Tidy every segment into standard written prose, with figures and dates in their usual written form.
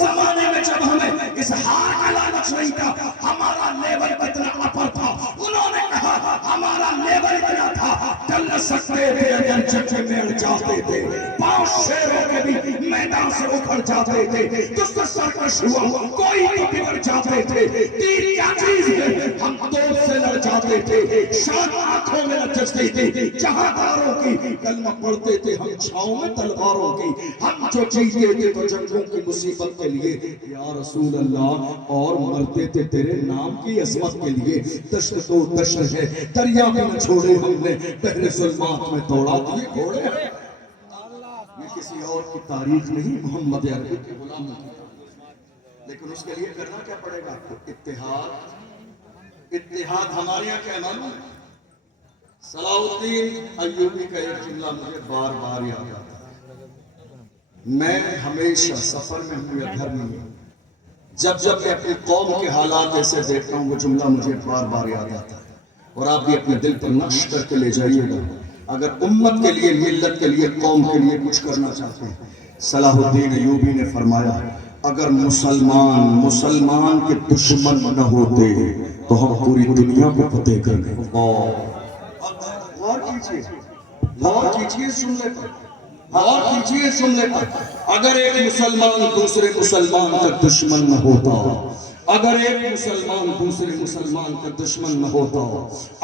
زمانے میں جب ہمیں اظہار کا لالچ نہیں تھا، ہمارا لیول کتنا اپر تھا، انہوں نے کہا ہمارا لیول اتنا تھا چل سکتے تھے اگر چچے میں اڑ جاتے تھے، پاؤں شیروں کے بھی میدان سے اکھڑ جاتے تھے، جس سے سرکش ہوا کوئی تو بگڑ جاتے تھے، تیر کیا چیز ہے ہم توپ سے لڑ جاتے تھے، شان آنکھوں میں نچستی تھی جہاں داروں کی، کلمہ پڑھتے تھے ہم چھاؤں میں تلواروں کی، ہم جو جیتے تھے تو جنگوں کی مصیبت کے لیے یا رسول اللہ، اور مرتے تھے تیرے نام کی عظمت کے لیے، دشت تو دشت ہے دریا بھی نہ چھوڑے ہم نے، بحر ظلمات میں دوڑا دیے گھوڑے۔ یہ کسی اور کی تاریخ نہیں، محمد عربی کے غلاموں کی تاریخ، لیکن اس کے لیے کرنا کیا پڑے گا؟ اتحاد۔ اتحاد ہمارے یہاں کیا معلوم ہے؟ صلاح الدین ایوبی کا ایک جملہ مجھے بار بار یاد آتا ہے، میں ہمیشہ سفر میں ہوں یا گھر میں ہوں، جب میں اپنی قوم کے حالات ایسے دیکھتا ہوں وہ جملہ مجھے بار بار یاد آتا ہے، اور آپ بھی اپنے دل پر نقش کر کے لے جائیے گا۔ اگر امت کے لیے، ملت کے لیے، قوم کے لیے کچھ کرنا چاہتے ہیں، صلاح الدین ایوبی نے فرمایا اگر مسلمان کے دشمن نہ ہوتے تو ہم پوری دنیا کو فتح کر دیں۔ غور کیجئے اس جملے پر، غور کیجئے اس جملے پر، اگر ایک مسلمان دوسرے مسلمان کا دشمن نہ ہوتا، اگر ایک مسلمان دوسرے مسلمان کا دشمن نہ ہوتا،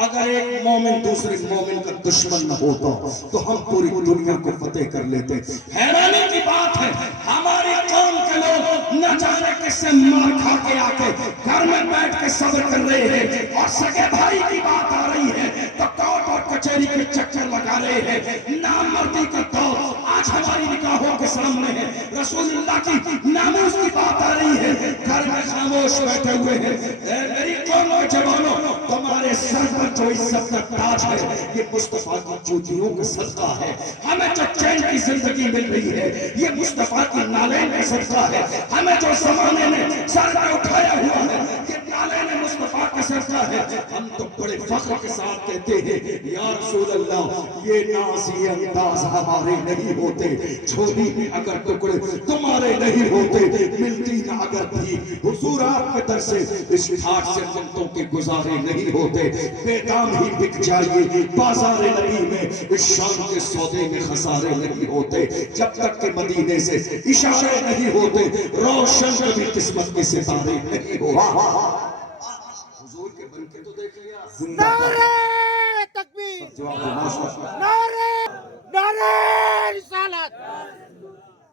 اگر ایک مومن دوسرے مومن کا دشمن نہ ہوتا تو ہم پوری دنیا کو فتح کر لیتے۔ حیرانی کی بات ہے ہماری قوم کے لوگ نہ جانے کس سے مار کھا کے آ کے گھر میں بیٹھ کے صبر کر رہے ہیں، اور سگے بھائی کی بات آ رہی ہے تو کورٹ اور کچہری کے چکر لگا رہے ہیں۔ نام مردی کا دور آج ہماری نگاہوں کے سامنے ہے، رسول اللہ کی ناموس کی بات آ رہی ہے، گھر میں خاموش بیٹھے ہوئے ہیں۔ اے میری قوم کے جوانوں، تمہارے سر پر جو عزت کا تاج ہے یہ مصطفیٰ کی جوتیوں کا صدقہ ہے، ہمیں جو چین کی زندگی مل رہی ہے یہ مصطفیٰ کی نالین کا صدقہ ہے، ہمیں جو زمانے نے سر پہ اٹھایا ہوا ہے یہ نالین مصطفیٰ کا صدقہ ہے۔ ہم تو بڑے فخر کے ساتھ کہتے ہیں یا رسول اللہ یہ ناز یہ انداز ہمارے نہیں ہوتے، چھوڑی میں اگر ٹکڑے تمہارے نہیں ہوتے، ملتی نہ اگر بھی حضور آپ کے در سے اس گھاٹ سے منتوں کے گزارے نہیں ہوتے، بے دام ہی بک جائیے بازار نبی میں، اس شام کے سودے میں خسارے نہیں ہوتے، جب تک کہ مدینے سے اشارے نہیں ہوتے روشن کبھی قسمت کے ستارے نہیں ہوتے۔ حضور کے بن کے تو دیکھ لیا، نعرہ تکبیر، نعرہ رسالت۔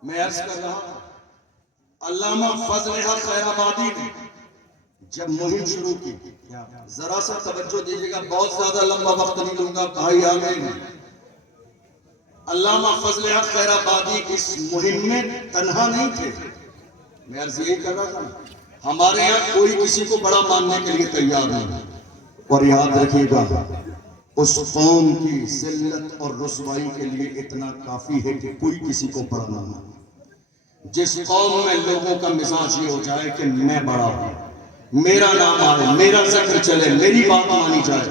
میں عرض کر رہا ہوں علامہ فضل حق خیر آبادی نے جب مہم شروع کی، ذرا سا توجہ دیجیے گا، بہت زیادہ لمبا وقت نہیں لوں گا بھائی آمین۔ علامہ فضل حق خیر آبادی اس مہم میں تنہا نہیں تھے، میں عرض یہی کر رہا تھا ہمارے یہاں کوئی کسی کو بڑا ماننے کے لیے تیار نہیں، اور یاد رکھیے گا اس قوم کی ذلت اور رسوائی کے لیے اتنا کافی ہے کہ کوئی کسی کو بڑا نہ مانے۔ جس قوم میں لوگوں کا مزاج یہ ہو جائے کہ میں بڑا ہوں، میرا نام آئے، میرا ذکر چلے، میری بات مانی جائے،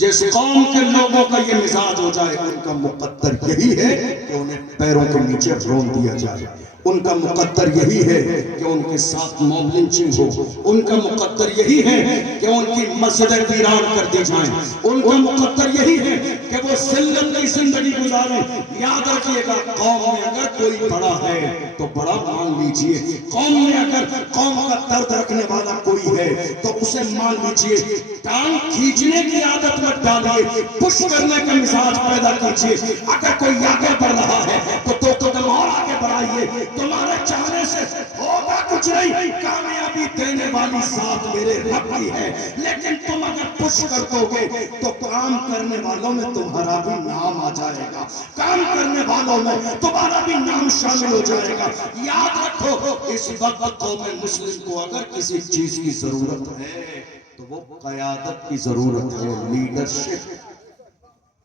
جس قوم کے لوگوں کا یہ مزاج ہو جائے ان کا مقدر یہی ہے کہ انہیں پیروں کے نیچے رون دیا جائے، ان کا مقدر یہی ہے کہ ان کے ساتھ موب لنچنگ ہو، ان کا مقدر یہی ہے کہ ان کی مسجدیں ویران کر دی جائیں، ان کا مقدر یہی ہے کہ وہ ذلت کی زندگی گزاریں۔ یاد رکھیے گا قوم میں اگر کوئی بڑا ہے تو بڑا مان لیجئے، قوم میں اگر قوم کا درد رکھنے والا کوئی ہے تو اسے مان لیجئے، ٹانگ کھینچنے کی عادت مت ڈالیے، پش کرنے کا مزاج پیدا کیجئے، اگر کوئی آگے بڑھ رہا ہے تو دو قدم اور آگے بڑھائیے، تمہارے چاہنے سے ہوگا کچھ نہیں، کامیابی دینے والی ذات میرے رب کی ہے، لیکن تم اگر پش کر دو گے تو کام کرنے والوں میں تمہارا بھی نام آ جائے گا، کام کرنے والوں میں تمہارا بھی نام شامل ہو جائے گا۔ یاد رکھو اس وقت قوم مسلم کو اگر کسی چیز کی ضرورت ہے تو وہ قیادت کی ضرورت ہے، لیڈرشپ۔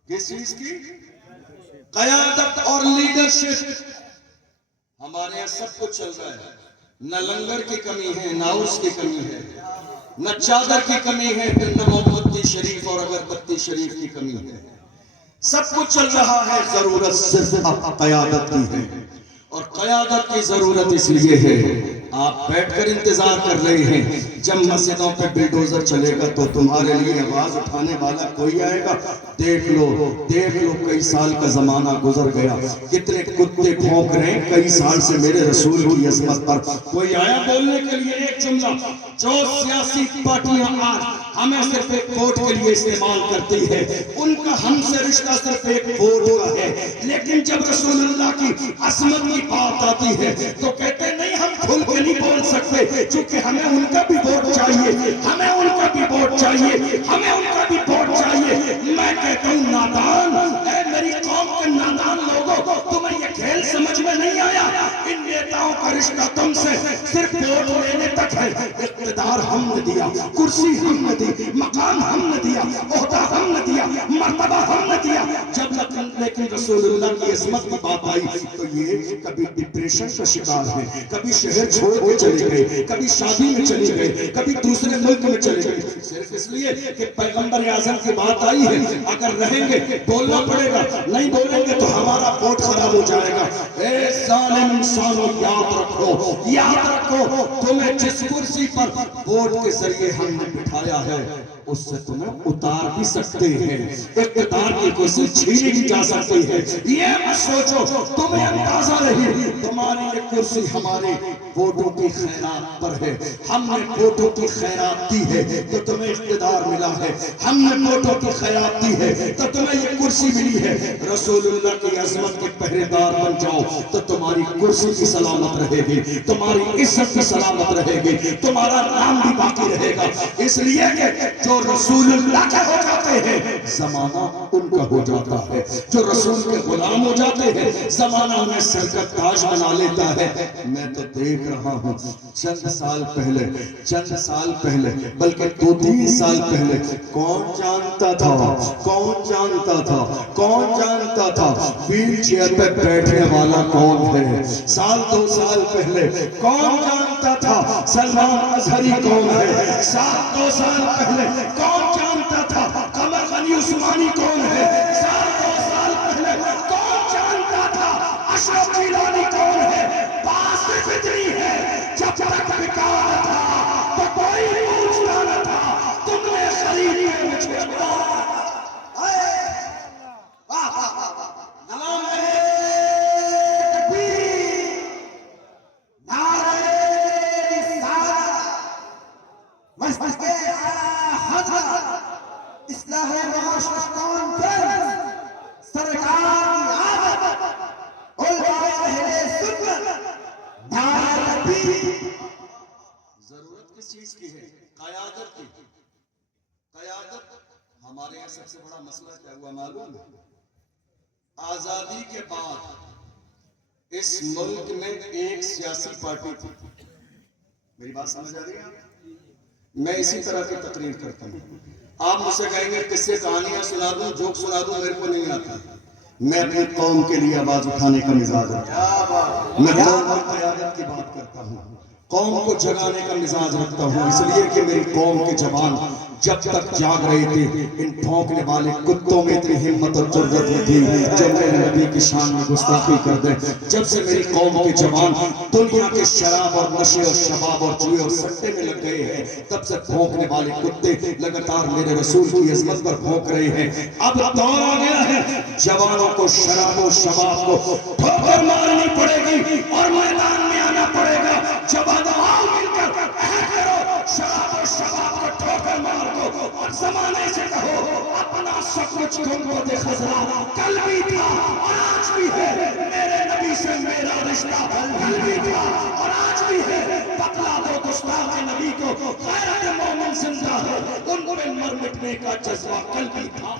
کس چیز کی؟ قیادت اور لیڈرشپ۔ ہمارے یہاں سب کچھ چل رہا ہے، نہ لنگر کی کمی ہے، نہ عرس کی کمی ہے، نہ چادر کی کمی ہے، پھر نہ موم بتی شریف اور اگربتی شریف کی کمی ہے، سب کچھ چل رہا ہے، ضرورت صرف قیادت کی ہے، اور قیادت کی ضرورت اس لیے ہے آپ بیٹھ کر انتظار کر رہے ہیں جب مسجدوں پہ بلڈوزر چلے گا تو تمہارے لیے آواز اٹھانے والا کوئی آئے گا. دیکھ لو کئی سال کا زمانہ گزر گیا, کتنے کتے بھونک رہے ہیں کئی سال سے میرے رسول کی عظمت پر. کوئی آیا بولنے کے لیے ایک جملہ؟ جو سیاسی پارٹیاں آج ہمیں صرف ایک ووٹ کے لیے استعمال کرتی ہے, ان کا ہم سے رشتہ صرف ایک ووٹ کا ہے, لیکن جب رسول اللہ کی عظمت کی بات آتی ہے تو کہتے نہیں ہم کھل کے نہیں بول سکتے, چونکہ ہمیں ان کا بھی ووٹ چاہیے, ہمیں ان کا بھی ووٹ چاہیے, ہمیں ان کا بھی ووٹ چاہیے. میں کہتا ہوں نادان, اے میری قوم کے نادان لوگوں, تمہیں یہ کھیل سمجھ میں نہیں آیا. ان نیتاؤں کا رشتہ تم سے صرف ووٹ لینے تک ہے. اقتدار ہم نے دیا, کرسی ہم نے دی, مقام ہم نے دیا, عہدہ ہم نے دیا, مرتبہ ہم نے دیا. جب لیکن رسول اللہ کی عظمت کی بات آئی تو یہ کبھی ڈپریشن کا شکار ہے, کبھی شہر چھوڑ کے چلے گئے, کبھی شادی میں چلے گئے, کبھی دوسرے ملک میں چلے گئے, صرف اس لیے کہ پیغمبر اعظم کی بات آئی ہے. اگر رہیں گے بولنا پڑے گا, نہیں بولیں گے تو ہمارا ووٹ خراب ہو جائے گا. اے ظالم انسانوں, یاد رکھو تمہیں جس کرسی پر ووٹ کے ذریعے ہم نے بٹھایا ہے اس سے تمہیں اتار بھی سکتے ہیں, اقتدار کی کرسی چھینی بھی جا سکتی ہے. یہ مت سوچو, تمہیں اندازہ نہیں, تمہاری یہ کرسی ہمارے ووٹوں کی خیرات پر ہے. ہم نے ووٹوں کی خیرات دی ہے تو تمہیں اقتدار ملا ہے, ہم نے ووٹوں کی خیرات دی ہے تو تمہیں یہ کرسی ملی ہے. رسول اللہ کی عظمت کے پہرے دار بن جاؤ تو تمہاری کرسی کی سلامت رہے گی, تمہاری عزت کی سلامت رہے گی, تمہارا نام بھی باقی رہے گا. اس لیے کہ جو رسول اللہ کے ہو جاتے ہیں زمانہ ان کا ہو جاتا ہے, جو رسول کے غلام ہو جاتے ہیں زمانہ انہیں سر کا تاج بنا لیتا ہے. میں تو دیکھ رہا ہوں چند سال پہلے بلکہ 2-3 سال پہلے کون جانتا تھا ویل چیئر پہ بیٹھنے والا کون ہے؟ 1-2 سال پہلے کون جانتا تھا سلمان اظہری کون ہے؟ 2 سال پہلے کون جانتا تھا قمر غنی عثمانی کون ہے؟ 2 سال پہلے کون جانتا تھا اشرف گیلانی کون ہے؟ بات صرف اتنی ہے, جب تک بکا تھا تو کوئی پوچھتا نہ تھا, تم نے خرید کے مجھے ضرورت کس چیز کی ہے؟ قیادت کی. قیادت ہمارے یہاں سب سے بڑا مسئلہ کیا ہوا معلوم ہے؟ آزادی کے بعد اس ملک میں ایک سیاسی پارٹی تھی. میری بات سمجھ آ رہی ہے؟ میں اسی طرح کی تقریر کرتا ہوں. آپ مجھ سے کہیں گے کس سے کہانیاں سنا دوں, جوک سنا دوں, میرے کو نہیں آتا. میں اپنی قوم کے لیے آواز اٹھانے کا مزاج رکھتا ہوں, میں قوم کی قیادت کی بات کرتا ہوں, قوم کو جگانے کا مزاج رکھتا ہوں. اس لیے کہ میری قوم کے جوان جب تک جاگ رہے تھے ان بھونکنے والے کتوں میں اتنی ہمت اور جرأت نہ تھی جو میرے نبی کی شان میں گستاخی کر دیں. جب سے میری قوم کے جوان دنیا کے شراب اور نشے اور شباب اور جوئے اور سٹے میں لگ گئے ہیں تب سے بھونکنے والے کتے لگاتار میرے رسول کی عظمت پر بھونک رہے ہیں. اب دور آ گیا ہے جوانوں کو شراب و شباب کو ٹھوکر مارنی پڑے گی اور میدان میں آنا پڑے گا. جوانوں آؤ مل کر عہد کرو, شراب و شباب کو ٹھوکر مار دو اور زمانے سے کہو اپنا سب کچھ گنبد خضرا کل بھی تھا اور آج بھی ہے, میرے نبی سے میرا رشتہ کل بھی تھا اور آج بھی ہے. بتلا دو گستاخ نبی کو غیرت مومن زندہ ہے, ان پہ مر مٹنے کا جذبہ کل بھی تھا.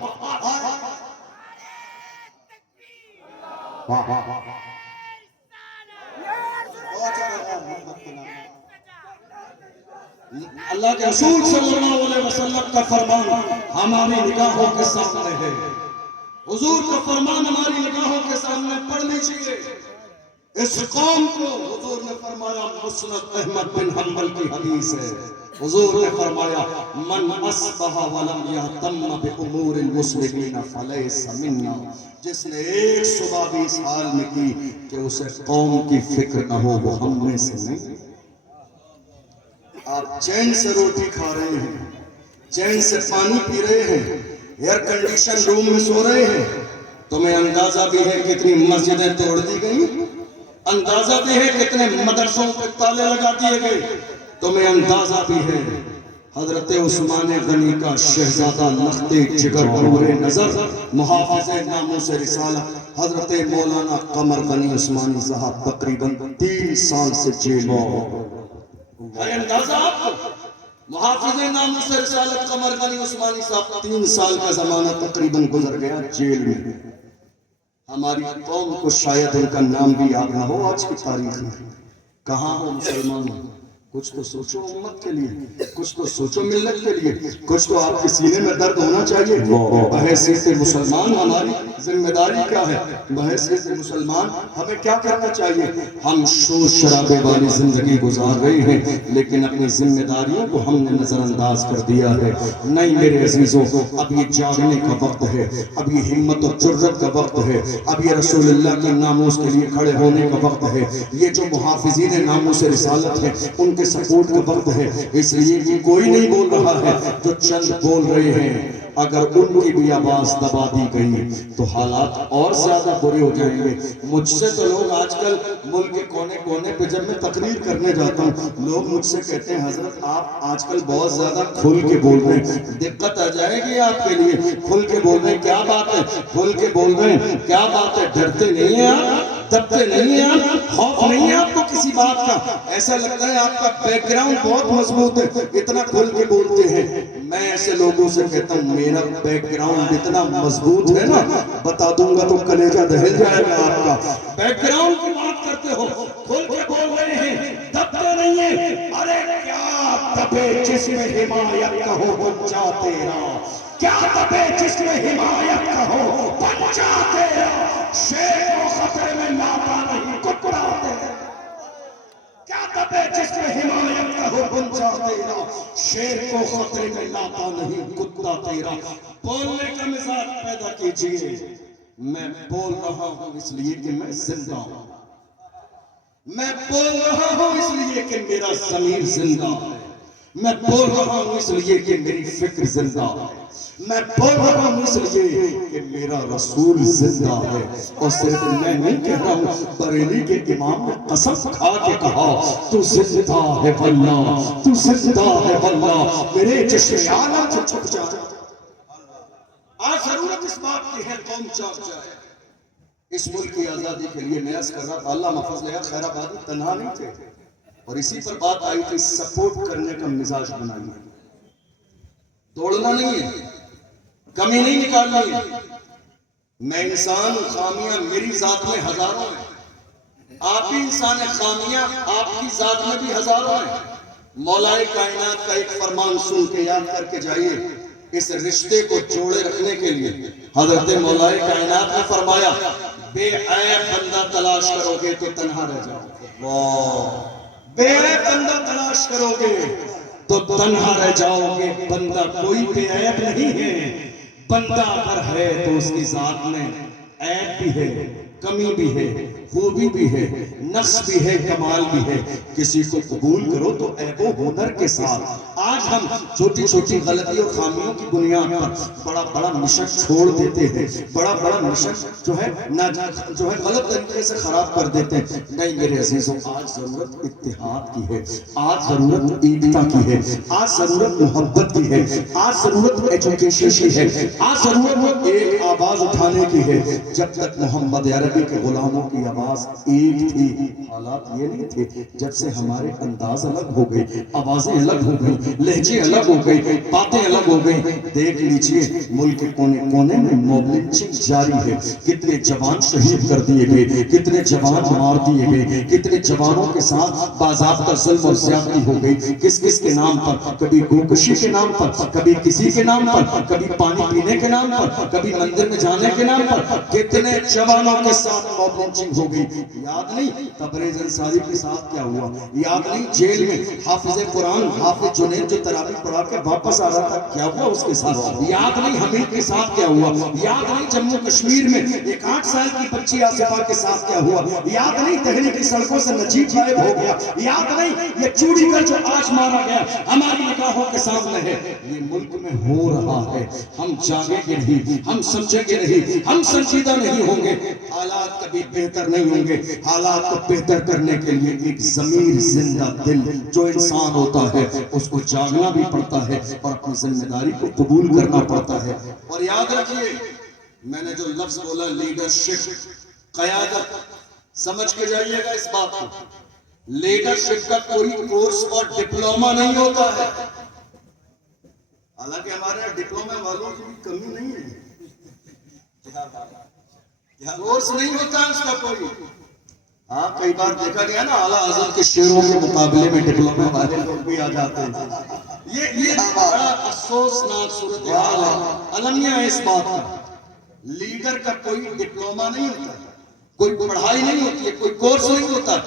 اللہ کے رسول صلی اللہ علیہ وسلم کا فرمان ہماری نگاہوں کے سامنے ہے. حضور کا فرمان ہماری نگاہوں کے سامنے پڑھ لیجئے. اس قوم کو حضور نے فرمایا, مسند احمد بن حنبل کی حدیث ہے, حضور نے فرمایا من اصبح ولم یہتم بامور المسلمین فلیس منا. جس نے ایک صبح بھی اس حال میں کی کہ اسے قوم کی فکر نہ ہو وہ ہم میں سے نہیں. آپ چین سے روٹی کھا رہے ہیں, چین سے پانی پی رہے ہیں, ایئر کنڈیشن روم میں سو رہے ہیں. تمہیں اندازہ بھی ہے کتنی مسجدیں توڑ دی گئی, اندازہ بھی ہے کتنے مدرسوں پہ تالے لگا دیے گئے, تمہیں اندازہ بھی ہے حضرت عثمان غنی کا شہزادہ لخت جگر نور نظر محافظ ناموس رسالت حضرت مولانا قمر غنی عثمانی صاحب تقریباً 3 سال سے جیل میں ہے. اندازہ آپ کو, محافظ ناموس رسالت قمر غنی عثمانی صاحب 3 سال کا زمانہ تقریباً گزر گیا جیل میں. ہماری قوم کو شاید ان کا نام بھی یاد نہ ہو آج کی تاریخ میں. کہاں ہو مسلمانوں؟ کچھ تو سوچو امت کے لیے, کچھ تو سوچو ملت کے لیے, کچھ تو آپ کے سینے میں درد ہونا چاہیے. بحیثیت مسلمان ہماری ذمہ داری کیا ہے؟ بحیثیت مسلمان ہمیں کیا کرنا چاہیے؟ ہم شور شرابے والی زندگی گزار رہے ہیں لیکن اپنی ذمہ داریوں کو ہم نے نظر انداز کر دیا ہے. نہیں میرے عزیزوں, اب یہ جاگنے کا وقت ہے, اب یہ ہمت و جرت کا وقت ہے, اب یہ رسول اللہ کے ناموس کے لیے کھڑے ہونے کا وقت ہے. یہ جو محافظین ناموس رسالت ہیں ان کے سپورٹ کا وقت ہے. اس لیے کہ کوئی نہیں بول رہا ہے, جو چند بول رہے ہیں اگر ان کی بھی آواز دبا دی گئی تو حالات اور زیادہ برے ہو جائیں گے. مجھ سے تو لوگ آج کل ملک کے کونے کونے پہ جب میں تقریر کرنے جاتا ہوں, لوگ مجھ سے کہتے ہیں حضرت آپ آج کل بہت زیادہ کھل کے بول رہے ہیں. دقت آ جائے گی آپ کے لیے, کھل کے بول رہے ہیں کیا بات ہے, کھل کے بول رہے ہیں کیا بات ہے, ڈرتے نہیں ہیں آپ, دبتے نہیں ہیں آپ, خوف نہیں ہے آپ کو کسی بات کا, ایسا لگتا ہے آپ کا بیک گراؤنڈ بہت مضبوط ہے, اتنا کھل کے بولتے ہیں. میں ایسے لوگوں سے کہتا ہوں میرا بیک گراؤنڈ اتنا مضبوط ہے نا, بتا دوں گا تو کلیجہ دہل جائے گا آپ کا. بیک گراؤنڈ کی بات کرتے ہو, کھل کے بول رہے ہیں, دبتے نہیں ہیں. ارے کیا دبے جس میں حمایت کا ہو بچہ تیرا, کیا دبے جس میں حمایت کا ہو بچہ تیرا, شیر کو خطرے میں لاتا نہیں کتا تیرا. کیا دبے جس میں حمایت کا ہو بچہ تیرا, شیر کو خطرے میں لاتا نہیں کتا تیرا. بولنے کا مزاج پیدا کیجئے. میں بول رہا ہوں اس لیے کہ میں زندہ ہوں, میں بول رہا ہوں اس لیے کہ میرا ضمیر زندہ ہے, میں بول رہا ہوں اس لیے کہ میری فکر زندہ ہے, میں بول رہا ہوں اس لیے کہ میرا رسول زندہ ہے. اور صرف میں نہیں کہہ رہا ہوں, بریلی کے امام نے قسم کھا کے کہا تو زندہ ہے واللہ, تو زندہ ہے واللہ, میرے چشم عالم سے چھپ جا. آج ضرورت اس بات کی ہے قوم چاک جائے. اس ملک کی آزادی کے لیے میں عرض کر رہا تھا, علامہ فضل حق خیر آبادی تنہا نہیں تھے, اور اسی پر بات آئی تھی سپورٹ کرنے کا مزاج بنائیے, توڑنا نہیں ہے, کمی نہیں نکالنی ہے. میں انسان, خامیاں میری ذات میں ہزاروں ہیں, آپ بھی انسان ہیں, خامیاں آپ کی ذات میں بھی ہزاروں ہیں. مولائے کائنات کا ایک فرمان سن کے یاد کر کے جائیے. اس رشتے کو جوڑے رکھنے کے لیے حضرت مولائے کائنات نے فرمایا بے عیب بندہ تلاش کرو گے تو تنہا رہ جاؤ گے, بے عیب بندہ تلاش کرو گے تو تنہا رہ جاؤ گے. بندہ کوئی بے عیب نہیں ہے, بندہ اگر ہے تو اس کی ذات میں عیب بھی ہے, کمی بھی ہے, خوبی بھی ہے, نقص بھی ہے, کمال بھی ہے. کسی کو قبول کرو تو عیب و ہنر کے ساتھ. آج ہم چھوٹی چھوٹی غلطی اور خامیوں کی بنیاد پر بڑا بڑا مشن چھوڑ دیتے ہیں, بڑا بڑا مشن جو ہے غلط طریقے سے خراب کر دیتے ہیں. نہیں میرے عزیزوں, آج ضرورت اتحاد کی ہے, آج ضرورت ایکتا کی ہے, آج ضرورت محبت کی ہے, آج ضرورت ایجوکیشن کی ہے, آج ضرورت ایک آواز اٹھانے کی ہے. جب تک محمد عربی کے غلاموں کی آواز ایک تھی, حالات یہ نہیں تھے. جب سے ہمارے انداز الگ ہو گئے, آوازیں الگ ہو گئی, لہجے الگ ہو گئی, باتیں الگ ہو گئی. دیکھ لیجئے ملک کے کونے کونے میں موب لنچنگ جاری ہے. کتنے جوان شہید کر دیے گئے, کتنے جوان مار دیے گئے, کتنے جوانوں کے ساتھ باضابطہ ظلم اور زیادتی ہو گئی. کس کس کے نام پر, کبھی گوکشی کے نام پر, کبھی کسی کے نام پر, کبھی پانی پینے کے نام پر, کبھی مندر میں جانے کے نام پر. کتنے جوانوں کے ساتھ موب لنچنگ ہو ہوگی. یاد نہیں تبریز انصاری کے ساتھ کیا ہوا؟ یاد نہیں جیل میں حافظ قرآن حافظ جنید جو تراویح پڑھا کے واپس آ رہا تھا کیا ہوا اس کے ساتھ؟ یاد نہیں حمید کے ساتھ کیا ہوا؟ یاد نہیں جموں کشمیر میں ایک 8 سال کی بچی آصفہ کے ساتھ کیا ہوا؟ یاد نہیں دہلی کی سڑکوں سے نجیب غائب ہو گیا؟ یاد نہیں یہ چوڑی کر جو آج مارا گیا ہماری نگاہوں کے سامنے ہے؟ یہ ملک میں ہو رہا ہے. ہم جاگیں گے نہیں, ہم سمجھیں گے نہیں, ہم سنجیدہ نہیں ہوں گے. حالات کبھی بہتر نہیں ہوں گے. حالات کو بہتر کرنے کے لیے ایک ضمیر زندہ دل جو انسان ہوتا ہے اس کو جاگنا بھی پڑتا ہے اور اپنی ذمہ داری کو قبول کرنا پڑتا ہے. اور یاد رکھیے میں نے جو لفظ بولا لیڈرشپ, قیادت, سمجھ کے جائیے گا اس بات کو. لیڈرشپ کا کوئی کورس اور ڈپلوما نہیں ہوتا ہے. حالانکہ ہمارے یہاں ڈپلوما والوں کی بھی کمی نہیں ہے, کورس نہیں ہوتا ہے اس کا کوئی. ہاں کئی بار دیکھا گیا نا اعلیٰ حضرت کے شعروں کے مقابلے میں ڈپلوما والے لوگ بھی آ جاتے ہیں. یہ بڑا افسوسناک صورتحال ہے, المیہ ہے اس بات کا. لیڈر کا کوئی ڈپلوما نہیں ہوتا, کوئی پڑھائی نہیں ہوتی ہے, کوئی کورس نہیں ہوتا.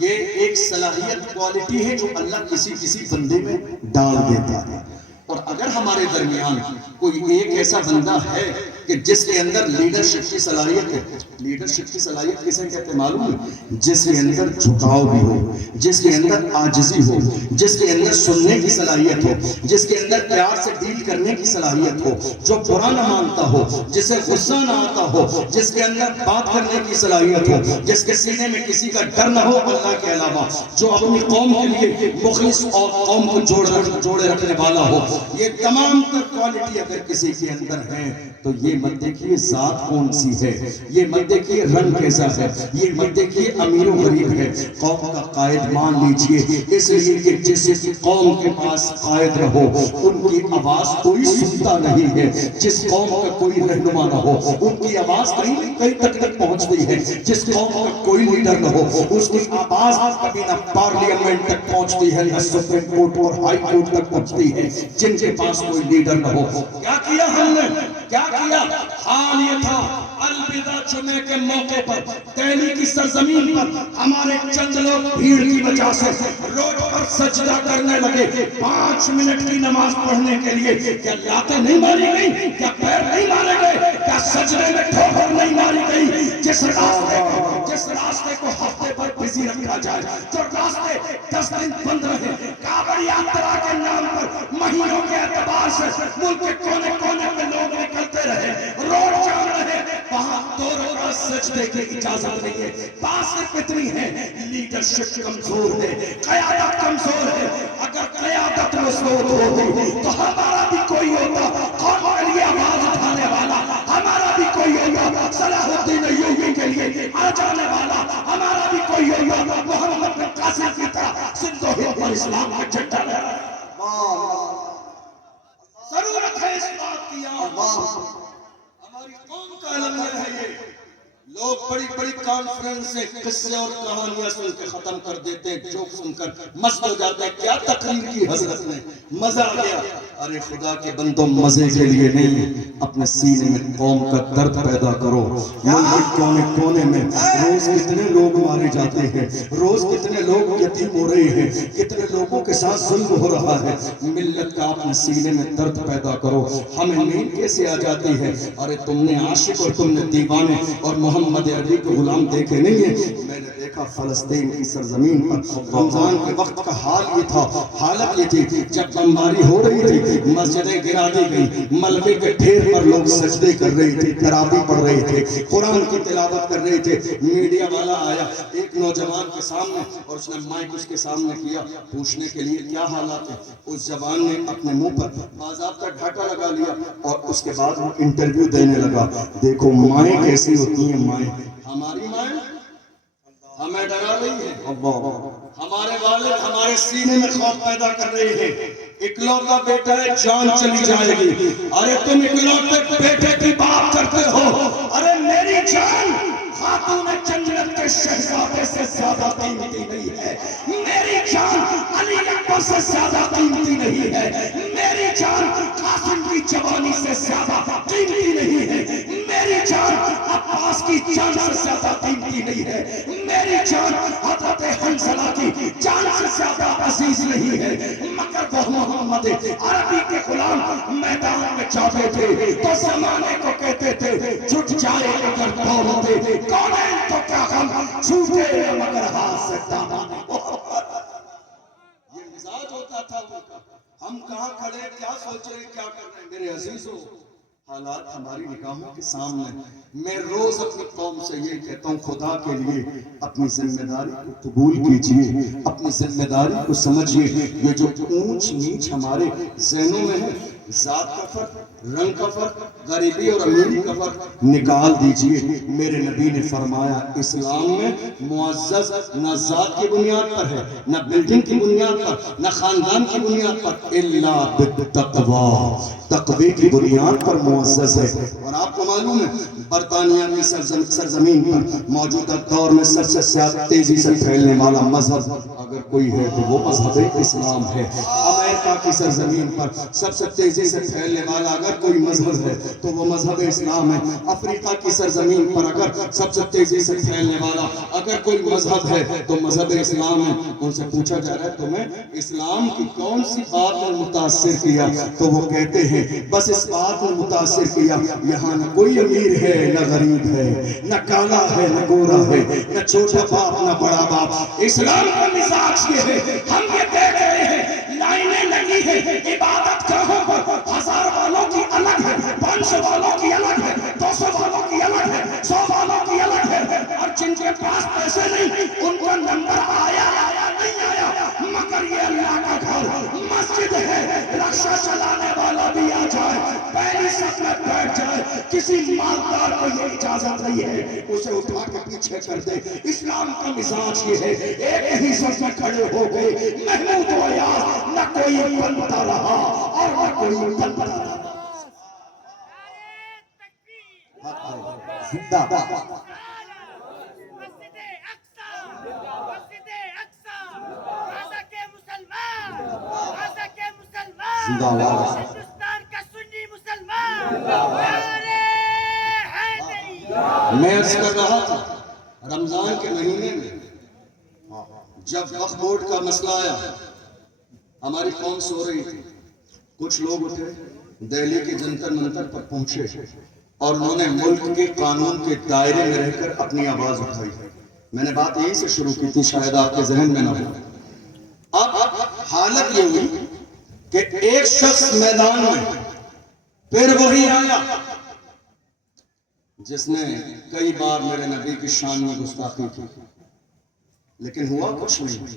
یہ ایک صلاحیت کوالٹی ہے جو اللہ کسی بندے میں ڈال دیتا ہے. اور اگر ہمارے درمیان کوئی ایک ایسا بندہ ہے کہ جس کے اندر لیڈرشپ کی صلاحیت ہے, لیڈرشپ کی صلاحیت کسے کہتے ہیں معلوم ہے؟ جس کے اندر جھکاؤ بھی ہو, جس کے اندر عاجزی ہو, جس کے اندر سننے کی صلاحیت ہو, جس کے اندر پیار سے ڈیل کرنے کی صلاحیت ہو, جو برا نہ مانتا ہو, جسے غصہ نہ آتا ہو, جس کے اندر بات کرنے کی صلاحیت ہو, جس کے سینے میں کسی کا ڈر نہ ہو اللہ کے علاوہ, جو اپنی قوم کے لیے مخلص اور قوم کو جوڑے رکھنے والا ہو. یہ تمام تر کوالٹی اگر کسی کے اندر ہے تو یہ مت دیکھیے ذات کون سی ہے, یہ مت دیکھیے رنگ کیسا ہے, یہ مت دیکھیے امیر و غریب ہے. قوم کا قائد مان لیجئے, اس لیے کہ جس قوم کے پاس قائد رہو ان کی آواز کوئی سنتا نہیں ہے. جس قوم کا کوئی رہنما نہ ہو ان کی آواز کہیں تک نہیں پہنچتی ہے. جس قوم کا کوئی لیڈر نہ ہو اس کی آواز کبھی نہ پارلیمنٹ تک پہنچتی ہے, نہ سپریم کورٹ اور ہائی کورٹ تک پہنچتی ہے. جن کے پاس کوئی لیڈر نہ ہو, کیا کیا ہم نے, کیا کیا؟ حال یہ تھا الوداع جمعے کے موقع پر دہلی کی سرزمین پر ہمارے چند لوگ بھیڑ کی وجہ سے روڈ پر سجدہ کرنے لگے 5 منٹ کی نماز پڑھنے کے لیے. کیا لاتیں نہیں ماری گئی, کیا پیر نہیں مارے گئے, کیا سجدے میں ٹھوکر نہیں ماری گئی؟ جس راستے کو ہفتے پر بزی رکھا جائے, جو راستے 10 دن بند رہے, کعبہ یاترا کے نام پر مہینوں کے اعتبار سے ملک کے کونے کونے میں لوگ نکلتے رہے, روڈ جام رہے, وہاں 2 رکعت سجدے کی اجازت نہیں ہے. بات صرف اتنی ہے لیڈرشپ کمزور ہے, قیادت کمزور ہے. اگر قیادت مضبوط ہوتی تو ہمارا بھی کوئی ہوتا قوم کے لیے آواز اٹھانے والا, ہمارا بھی کوئی ہوتا صلاح الدین ایوبی کے لیے آ جانے والا, ہمارا بھی کوئی ہوتا محمد بن قاسم کی طرح سندھ و ہند پر اسلام کا جھنڈا لہرائے. ضرورت ہے اس بات کی. ہماری قوم کا المیہ ہے یہ. لوگ بڑی بڑی کانفرنس سے قصے اور کہانیاں سن کے ختم کر دیتے ہیں, جوک سن کر مست ہو جاتے ہیں. کیا تقریر کی حضرت نے, مزہ آ گیا. ارے خدا کے بندوں مزے کے لیے نہیں, اپنے سینے میں قوم کا درد پیدا کرو. ملک کونے کونے میں روز کتنے لوگ مارے جاتے ہیں, روز کتنے لوگ یتیم ہو رہے ہیں, کتنے لوگوں کے ساتھ ظلم ہو رہا ہے. ملت کا اپنے سینے میں درد پیدا کرو. ہمیں نیند کیسے آ جاتی ہے؟ ارے تم نے عاشق اور تم نے دیوانے اور محمد عربی کے غلام دیکھے نہیں ہیں. میں نے دیکھا فلسطین کی سرزمین پر رمضان کے وقت کا حال یہ تھا, حالت یہ تھی جب بمباری ہو رہی تھی, مسجدیں گرا دی گئی, ملبے کے ڈھیر پر لوگ سجدے کر رہے تھے, تراویح پڑھ رہے تھے, قرآن کی تلاوت کر رہے تھے. میڈیا والا آیا ایک نوجوان کے سامنے اور اس نے مائک اس کے سامنے کیا پوچھنے کے لیے کیا حالات ہیں. اس جوان نے اپنے منہ پر باضابطہ ڈھاٹا لگا لیا اور اس کے بعد وہ انٹرویو دینے لگا. دیکھو مائیں کیسی ہوتی ہیں, مائیں, ہماری مائیں ہمیں ڈرا رہی ہیں, ہمارے والد ہمارے سینے میں خوف پیدا کر رہے ہیں. اکلوتا بیٹا ہے, جان چلی جائے گی. ارے تم اکلوتے بیٹے کی بات کرتے ہو, ارے میری جان خاتون جنت کے شہزادے سے زیادہ قیمتی نہیں ہے. میری جان علی اکبر سے زیادہ قیمتی نہیں ہے. میری جان قاسم کی جوانی سے زیادہ قیمتی نہیں ہے. میری جان عباس کی جان سے زیادہ قیمتی نہیں گئی ہے. میری جان حضرت حنظلہ کی جان سے زیادہ عزیز نہیں ہے. مگر وہ محمد عربی کے غلام میدان میں جاتے تھے تو زمانے کو کہتے تھے جھٹ جائے اگر دولتے کونین تو کیا غم چھوٹے مگر ہاتھ سے دامن. یہ مزاج ہوتا تھا ان کا. ہم کہاں کھڑے کیا سوچ رہے کیا کر رہے ہیں میرے عزیزوں. حالات ہماری نگاہوں کے سامنے. میں روز اپنی قوم سے یہ کہتا ہوں خدا کے لیے اپنی ذمہ داری کو قبول کیجئے, اپنی ذمہ داری کو سمجھیے. یہ جو اونچ نیچ ہمارے ذہنوں میں ہے, ذات کا فرق, رنگ کا فرق, غریبی اور امیری کا فرق نکال دیجئے. میرے نبی نے فرمایا اسلام میں معزز نہ ذات کی بنیاد پر ہے, نہ بلڈنگ کی بنیاد پر, نہ خاندان کی بنیاد پر, الا بالتقوی, تقوی کی بنیاد پر معزز ہے. اور آپ کو معلوم ہے برطانیہ کی سرزمین پر موجودہ دور میں سب سے زیادہ تیزی سے پھیلنے والا مذہب اگر کوئی ہے تو وہ مذہب اسلام ہے. امریکہ کی سرزمین پر سب سے تیزی سے پھیلنے والا اگر کوئی مذہب ہے تو وہ مذہب اسلام ہے. افریقہ کی سرزمین پر اگر سب سے تیزی سے پھیلنے والا اگر کوئی مذہب ہے تو مذہب اسلام ہے. ان سے پوچھا جا رہا ہے تمہیں اسلام کی کون سی بات نے متاثر کیا, تو وہ کہتے ہیں بس اس بات نے متاثر کیا یہاں نہ کوئی امیر ہے نہ غریب ہے, نہ کالا ہے نہ گورا ہے, نہ چھوٹا باپ نہ بڑا باپ. اسلام کا مزاج یہ ہے, ہم یہ دیکھ رہے ہیں لائنیں لگی ہیں عبادت گاہوں پر, 1000 والوں کی الگ ہے, 500 والوں کی الگ ہے, 200 والوں کی الگ ہے, 100 والوں کی الگ ہے. اور جن کے پاس پیسے نہیں ان کا نمبر آیا نہیں آیا, مگر یہ اللہ کا گھر مسجد ہے, رکشہ چلانے والا بھی آ جائے, پہلی صف میں بیٹھ جائے, کسی مالدار کو یہ اجازت نہیں ہے اسے اٹھا کے پیچھے کر دے. اسلام کا مزاج یہ ہے ایک ہی صف میں کھڑے ہو گئے, محمود و ایاز نہ کوئی بنتا رہا اور نہ کوئی بنتا رہا. زندہ باد. مسجد اقصی, غزہ کے مسلمان, غزہ کے مسلمان, زندہ باد. ہندوستان کا سنی مسلمان, نعرہ حیدری. میں عرض کر رہا تھا رمضان کے مہینے میں جب وقف بورڈ کا مسئلہ آیا, ہماری قوم سو رہی تھی, کچھ لوگ اٹھے دہلی کے جنتر منتر پر پہنچے اور انہوں نے ملک کے قانون کے دائرے میں رہ کر اپنی آواز اٹھائی. میں نے بات یہیں سے شروع کی تھی, شاید آپ کے ذہن میں نہ ہو. اب حالت یہ ہوئی کہ ایک شخص میدان میں پھر وہی آیا جس نے کئی بار میرے نبی کی شان میں گستاخی کی, لیکن ہوا کچھ نہیں.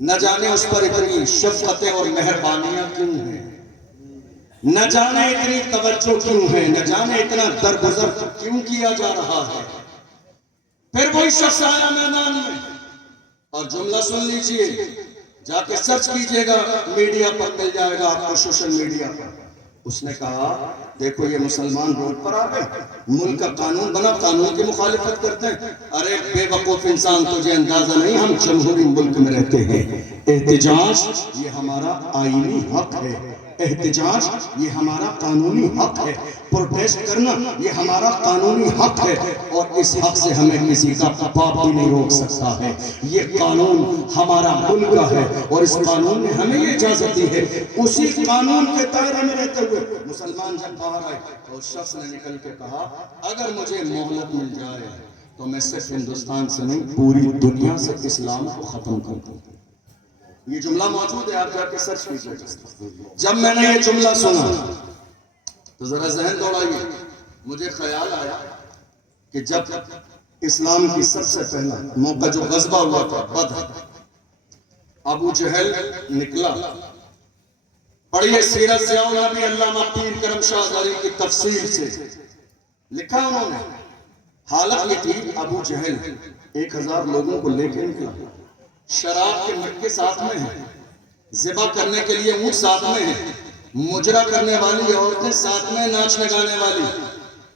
نہ جانے اس پر اتنی شفقتیں اور مہربانیاں کیوں ہیں, نہ جانے اتنی توجہ کیوں ہے, نہ جانے اتنا درگزر کیوں کیا جا رہا ہے. پھر وہی شخص آیا میدان میں, اور جملہ سن لیجئے, جا کے سرچ کیجئے گا, میڈیا پر مل جائے گا آپ کو, سوشل میڈیا پر. اس نے کہا دیکھو یہ مسلمان روڈ پر آ گئے, ملک کا قانون بنا, قانون کی مخالفت کرتے ہیں. ارے بے وقوف انسان, تجھے اندازہ نہیں ہم جمہوری ملک میں رہتے ہیں. احتجاج یہ ہمارا آئینی حق ہے, احتجاج یہ ہمارا قانونی حق ہے, پروٹیسٹ کرنا یہ ہمارا قانونی حق ہے, اور اس حق سے ہمیں کسی کا باپ بھی نہیں روک سکتا ہے. یہ قانون ہمارا ملک کا ہے اور اس قانون نے ہمیں یہ اجازت دی ہے. اسی قانون کے دائرے میں رہتے ہوئے مسلمان جب باہر آئے تو اس شخص نے نکل کے کہا اگر مجھے مہلت مل جائے تو میں صرف ہندوستان سے نہیں پوری دنیا سے اسلام کو ختم کر دوں. یہ جملہ موجود ہے, آپ جا کے سرچ کیجئے. جب میں نے یہ جملہ سنا تو ذرا ذہن دوڑائیے, مجھے خیال آیا کہ جب اسلام کی سب سے پہلا موقع جو غزوہ ہوا تھا بدر, ابو جہل نکلا. پڑھیے سیرت ضیاء النبی علامہ پیر کرم شاہ ازہری کی تفسیر سے لکھا انہوں نے. حالت یہ تھی ابو جہل 1000 لوگوں کو لے کے نکلا, شراب کے مٹکے ساتھ میں ہیں, ذبح کرنے کے لیے اونٹ ساتھ میں ہیں, مجرا کرنے والی عورتیں ساتھ میں, ناچنے گانے والی.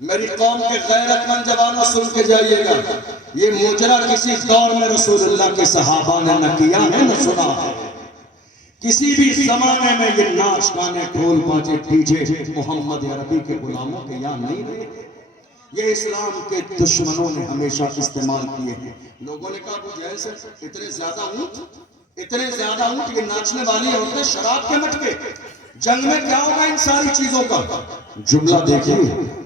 میری قوم کے غیرت مند جوانوں سن کے جائیے گا, یہ مجرا کسی دور میں رسول اللہ کے صحابہ نے نہ کیا ہے نہ سنا ہے. کسی بھی زمانے میں یہ ناچ گانے ڈھول باجے ڈی جے محمد عربی کے غلاموں کے یہاں نہیں رہے. یہ اسلام کے دشمنوں نے ہمیشہ استعمال کیے ہیں. لوگوں نے کہا ابو جہل سے اتنے زیادہ اونٹ یہ ناچنے والی عورتیں شراب کے مٹکے جنگ میں کیا ہوگا ان ساری چیزوں کا. جملہ دیکھیں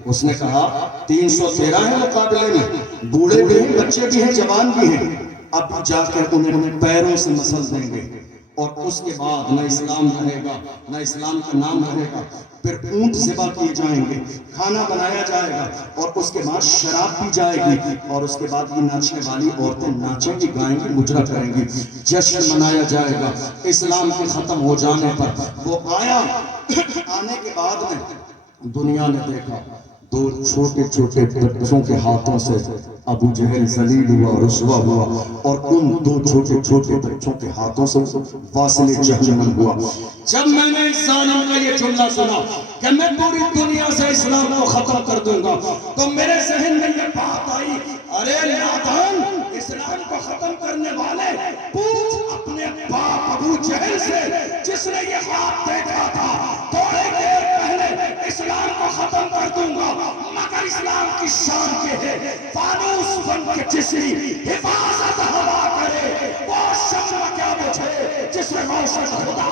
اس نے کہا 313 ہے مقابلے میں, بوڑھے بھی ہیں, بچے بھی ہیں, جوان بھی ہیں. اب جا کر انہیں پیروں سے مسل دیں گے اور اس کے بعد نہ اسلام رہے گا نہ اسلام کا نام رہے گا. پھر اونٹ ذبح کیے جائیں گے, کھانا بنایا جائے گا اور اس کے بعد شراب پی جائے گی اور اس کے بعد یہ ناچنے والی عورتیں ناچیں گی, گائیں گی, مجرا کریں گی, جشن منایا جائے گا. اسلام کے ختم ہو جانے پر وہ آیا, آنے کے بعد میں دنیا نے دیکھا 2 چھوٹے چھوٹے بچوں کے ہاتھوں سے ابو جہل ذلیل ہوا, رسوا ہوا, اور ان 2 چھوٹے چھوٹے بچوں کے ہاتھوں سے واصل جہنم ہوا. جب میں نے اس ظالم کا یہ جملہ سنا کہ میں پوری دنیا سے اسلام کو ختم کر دوں گا, تو میرے ذہن میں یہ بات آئی, ارے نادان, اسلام کو ختم کرنے والے پوچھ اپنے باپ ابو جہل سے جس نے یہ خواب دیکھا تھا تھوڑی دیر پہلے اسلام کو ختم کر دوں گا, مگر اسلام کی شان یہ ہے فانوس بن کے جسری حفاظت ہوا کرے وہ شمع کیا بجھے جس میں روشن خدا.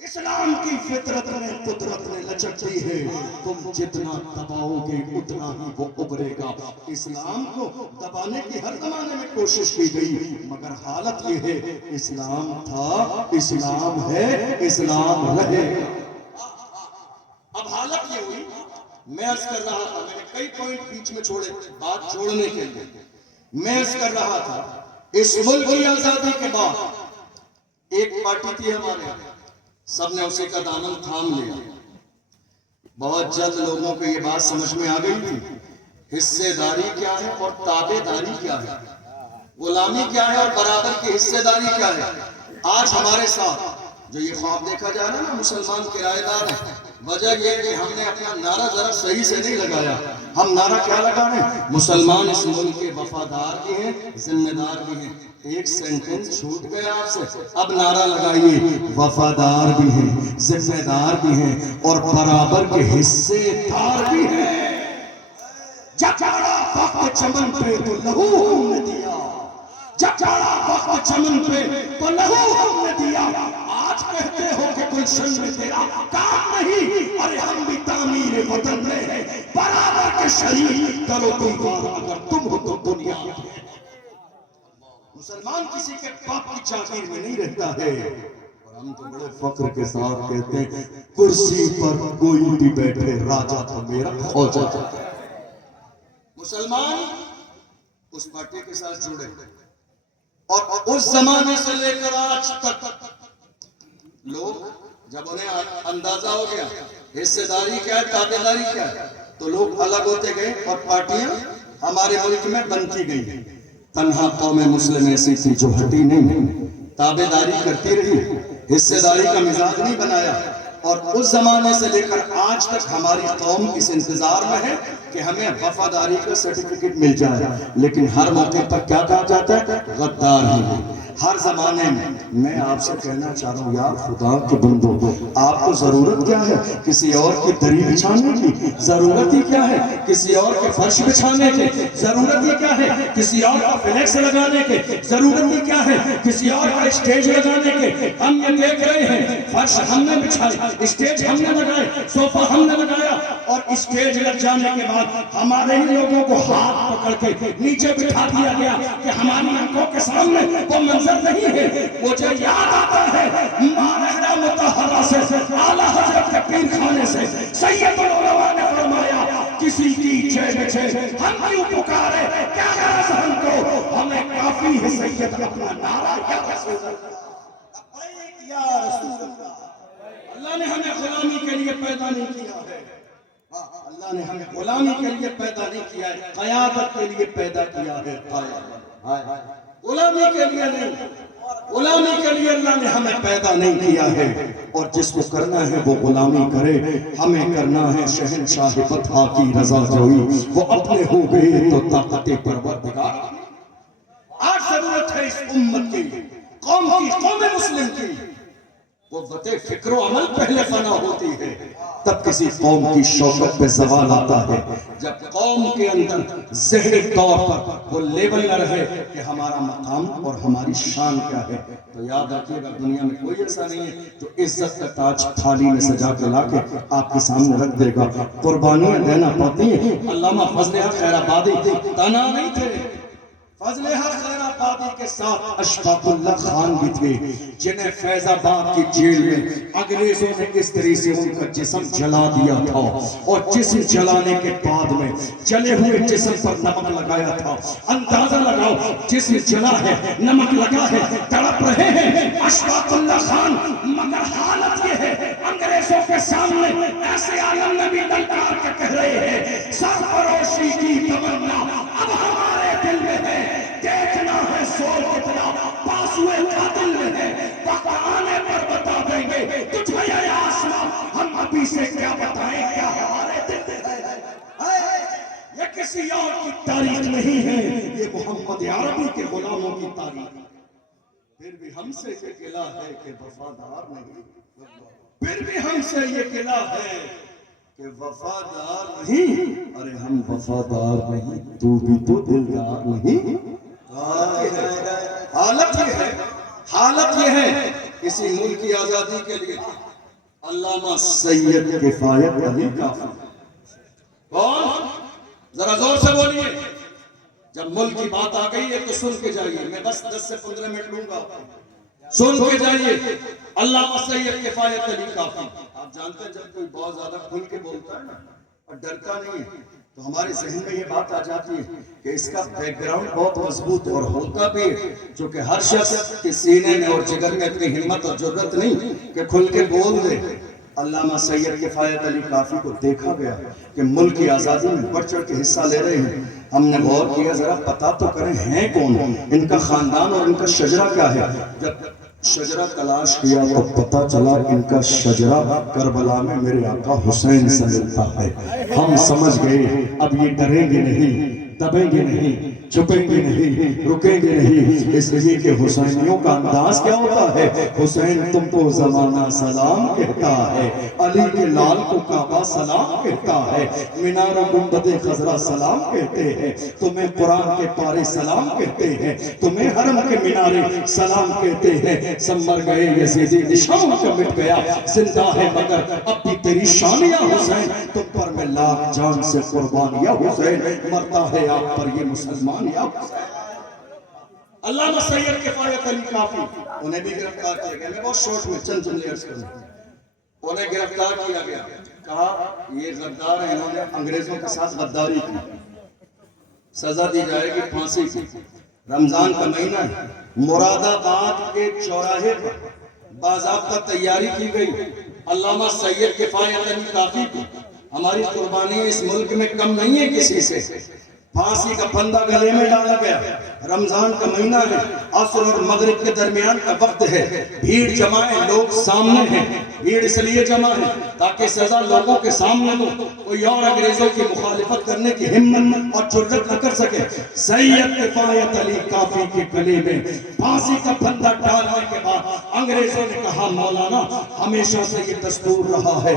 اسلام کی فطرت میں قدرت نے لچکتی ہے, تم جتنا دباؤ گے اتنا ہی وہ ابھرے گا. اسلام کو دبانے کی ہر زمانے میں کوشش کی گئی, مگر حالت یہ ہے اسلام تھا, اسلام ہے, اسلام رہے. اب حالت یہ ہوئی, میں عرض کر رہا تھا, میں نے کئی پوائنٹ بیچ میں چھوڑے بات جوڑنے کے لیے. میں عرض کر رہا تھا اس ملک کی آزادی کے بعد ایک پارٹی تھی ہمارے, سب نے اسی کا دامن تھام لیا. بہت جلد لوگوں کو یہ بات سمجھ میں آ گئی تھی حصے داری کیا ہے اور تابع داری کیا ہے, غلامی کیا ہے اور برابر کی حصے داری کیا ہے. آج ہمارے ساتھ جو یہ خواب دیکھا جا رہا ہے نا مسلمان کرایہ دار ہیں, وجہ یہ کہ ہم نے اپنا نعرہ ذرا صحیح سے نہیں لگایا. ہم نعرہ کیا لگا رہے ہیں؟ مسلمان اس ملک کے وفادار بھی ہیں, ذمہ دار بھی ہیں. ایک سینٹنس چھوٹ گیا آپ سے, اب نعرہ لگائیے وفادار بھی ہیں, ذمہ دار بھی ہیں اور برابر کے حصے دار بھی ہیں. جب چڑھا وقت چمن پہ تو لہو ہم نے دیا, جب چڑھا وقت چمن پہ تو لہو ہم نے دیا. آج کہتے ہو کہ گلشن میں تیرا کام نہیں, ارے ہم بھی تعمیر وطن میں ہیں, برابر کے شریک کرو تم وار اگر تم ہو تو دنیا. مسلمان کسی کے باپ کی چاکیر میں نہیں رہتا ہے, اور ہم تو بڑے فخر کے ساتھ کہتے ہیں کرسی پر کوئی بھی بیٹھے راجا تو میرا خوجا. مسلمان اس پارٹی کے ساتھ جڑے اور اس زمانے سے لے کر آج تک لوگ جب انہیں اندازہ ہو گیا حصے داری کیا ہے, تابع داری کیا ہے, تو لوگ الگ ہوتے گئے اور پارٹیاں ہمارے ملک میں بنتی گئی. تنہا قوم مسلم ایسی تھی جو ہٹی نہیں, تابع داری کرتی رہی, حصے داری کا مزاج نہیں بنایا. اور اس زمانے سے لے کر آج تک ہماری قوم اس انتظار میں ہے کہ ہمیں وفاداری کا سرٹیفکیٹ مل جائے, لیکن ہر موقع پر کیا کہا جاتا ہے, غدار ہیں. ہر زمانے میں آپ سے کہنا چاہ رہا ہوں یار خدا کے بندو, آپ کو ضرورت کیا ہے کسی اور کی دری بچھانے کی, ضرورت ہی کیا ہے کسی اور کے فرش بچھانے کی, ضرورت ہی کیا ہے کسی اور کا فلیکس لگانے کے, ضرورت ہی کیا ہے کسی اور کا اسٹیج لگانے کے. ہم یہ دیکھ رہے ہیں فرش ہم نے بچھائے, اسٹیج ہم نے لگائے, صوفہ ہم نے لگایا, اور اسٹیج لگ جانے کے بعد ہمارے ہی لوگوں کو ہاتھ پکڑ کے نیچے بٹھا دیا گیا کہ ہماری آنکھوں کے سامنے وہ منظر نہیں ہے. مجھے یاد آتا ہے ماہرہ مطہرہ سے اعلیٰ حضرت کے پیر خانے سے سید العلماء نے فرمایا کسی کی جیب سے ہم کیوں پکارے, کیا غرض ہم کو, ہمیں کافی ہے سید اپنا نعرہ یا رسول اللہ, یا رسول اللہ. اللہ نے ہمیں غلامی کے لیے پیدا نہیں کیا ہے, اللہ نے ہمیں غلامی کے لیے پیدا نہیں کیا ہے, قیادت کے لیے پیدا کیا ہے. غلامی کے لیے نہیں, غلامی کے لیے اللہ نے ہمیں پیدا نہیں کیا ہے. اور جس کو کرنا ہے وہ غلامی کرے, ہمیں کرنا ہے شہنشاہ فتح کی رضا جوئی, وہ اپنے ہو گئے تو طاقت پروردگار. آج ضرورت ہے اس امت کی, قوم کی, قوم مسلم کی قوت فکر و عمل پہلے فنا ہوتی ہے، تب کسی قوم کی شوکت پہ زوال آتا ہے۔ جب قوم کے اندر ذہنی طور پر وہ لیول نہ رہے کہ ہمارا مقام اور ہماری شان کیا ہے، تو یاد رکھیے گا دنیا میں کوئی ایسا نہیں ہے جو عزت کا تاج تھالی میں سجا کے لا کے آپ کے سامنے رکھ دے گا۔ قربانیاں دینا پڑتی ہیں۔ علامہ فضل حق خیر آبادی تنہا نہیں تھے، فضل حق خیر آبادی کے ساتھ اشفاق اللہ خان بھی تھے، جنہیں فیض آباد کی جیل میں انگریزوں نے اس طرح سے ان کا جسم جلا دیا تھا، اور جسم جلانے کے بعد میں جلے ہوئے جسم پر نمک لگایا تھا۔ اندازہ لگاؤ، جسم جلا ہے، نمک لگا ہے، تڑپ رہے ہیں اشفاق اللہ خان، مگر حالت یہ ہے انگریزوں کے سامنے ایسے عالم نبی للکار کے کہہ رہے ہیں سرفروشی کی تمنا اب ہمارے دل میں ہے، دیکھنا ہے زور کتنا بازوئے قاتل میں ہے، وقت آنے پر بتا دیں گے تجھے یہ آسمان، ہم ابھی سے کیا بتائیں کیا ہمارے دل میں ہے۔ یہ کسی اور کی تاریخ نہیں ہے، یہ محمد عربی کے غلاموں کی تاریخ ہے۔ پھر بھی ہم سے یہ گلہ ہے کہ وفادار نہیں، پھر بھی ہم سے یہ گلہ ہے کہ وفادار نہیں، ارے ہم وفادار نہیں، تو بھی تو دلدار نہیں۔ حالت یہ ہے کسی ملک کی آزادی کے لیے علامہ سید کفایت علی کافی۔ کون؟ ذرا زور سے بولیے، جب ملک کی بات آ گئی ہے تو سن کے جائیے، میں بس 10 سے 15 منٹ لوں گا، سن کے جائیے۔ علامہ سید کفایت علی کافی، آپ جانتے ہیں جب کوئی بہت زیادہ کھل کے بولتا ہے نا اور ڈرتا نہیں ہے تو ہمارے ذہن میں یہ بات آ جاتی ہے کہ اس کا بیک گراؤنڈ بہت مضبوط اور ہوتا بھی ہے، جو کہ ہر شخص کے سینے میں اور جگر میں اتنی ہمت اور جرأت نہیں کہ کھل کے بول دے۔ علامہ سید کفایت علی کافی کو دیکھا گیا کہ ملک کی آزادی میں بڑھ چڑھ کے حصہ لے رہے ہیں۔ ہم نے غور کیا ذرا پتا تو کریں ہیں کون، ان کا خاندان اور ان کا شجرہ کیا ہے۔ جب شجرہ تلاش کیا تو پتا چلا ان کا شجرہ کربلا میں میرے آقا حسین سے ملتا ہے۔ ہم سمجھ گئے اب یہ ڈریں گے نہیں، دبیں گے نہیں، چھپیں گے نہیں، رکیں گے نہیں، اس لیے کہ حسینیوں کا انداز کیا ہوتا ہے، حسین تم کو زمانہ سلام کہتا ہے، علی کے لال کو کعبہ سلام کہتا ہے، مینار و گنبد خضرا سلام کہتے ہیں، تمہیں قرآن کے پارے سلام کہتے ہیں، تمہیں حرم کے مینارے سلام کہتے ہیں۔ سب مر گئے یزیدی نشان کا مٹ گیا، زندہ ہے مگر اب بھی تیری شان یا حسین، تم پر میں لاکھ جان سے قربان یا حسین، مرتا ہے آپ پر یہ مسلمان یا حسین۔ علامہ سید کفایت علی کافی، انہیں بھی گرفتار کیا گیا، میں بہت شورٹ میں چند لیئرز کروں، انہیں گرفتار کیا گیا، کہا یہ غدار ہیں، انہوں نے انگریزوں کے ساتھ غداری کی، سزا دی جائے گی پھانسی کی۔ رمضان کا مہینہ ہے، مراد آباد کے چوراہے پر باضابطہ تیاری کی گئی، علامہ سید کفایت علی کافی کی ہماری قربانی اس ملک میں کم نہیں ہے کسی سے، پھانسی کا پھندا گلے میں ڈالا گیا۔ رمضان کا مہینہ ہے، عصر اور مغرب کے درمیان کا وقت ہے، بھیڑ جمع ہے، لوگ سامنے ہیں، بھیڑ اس لیے جمع ہے تاکہ سزا لوگوں کے سامنے ہو، کوئی اور انگریزوں کی مخالفت کرنے کی ہمت اور جرأت نہ کر سکے۔ سید کفایت علی کافی کے گلے میں پھانسی کا پھندا ڈالنے کے بعد انگریزوں نے کہا مولانا ہمیشہ سے یہ دستور رہا ہے،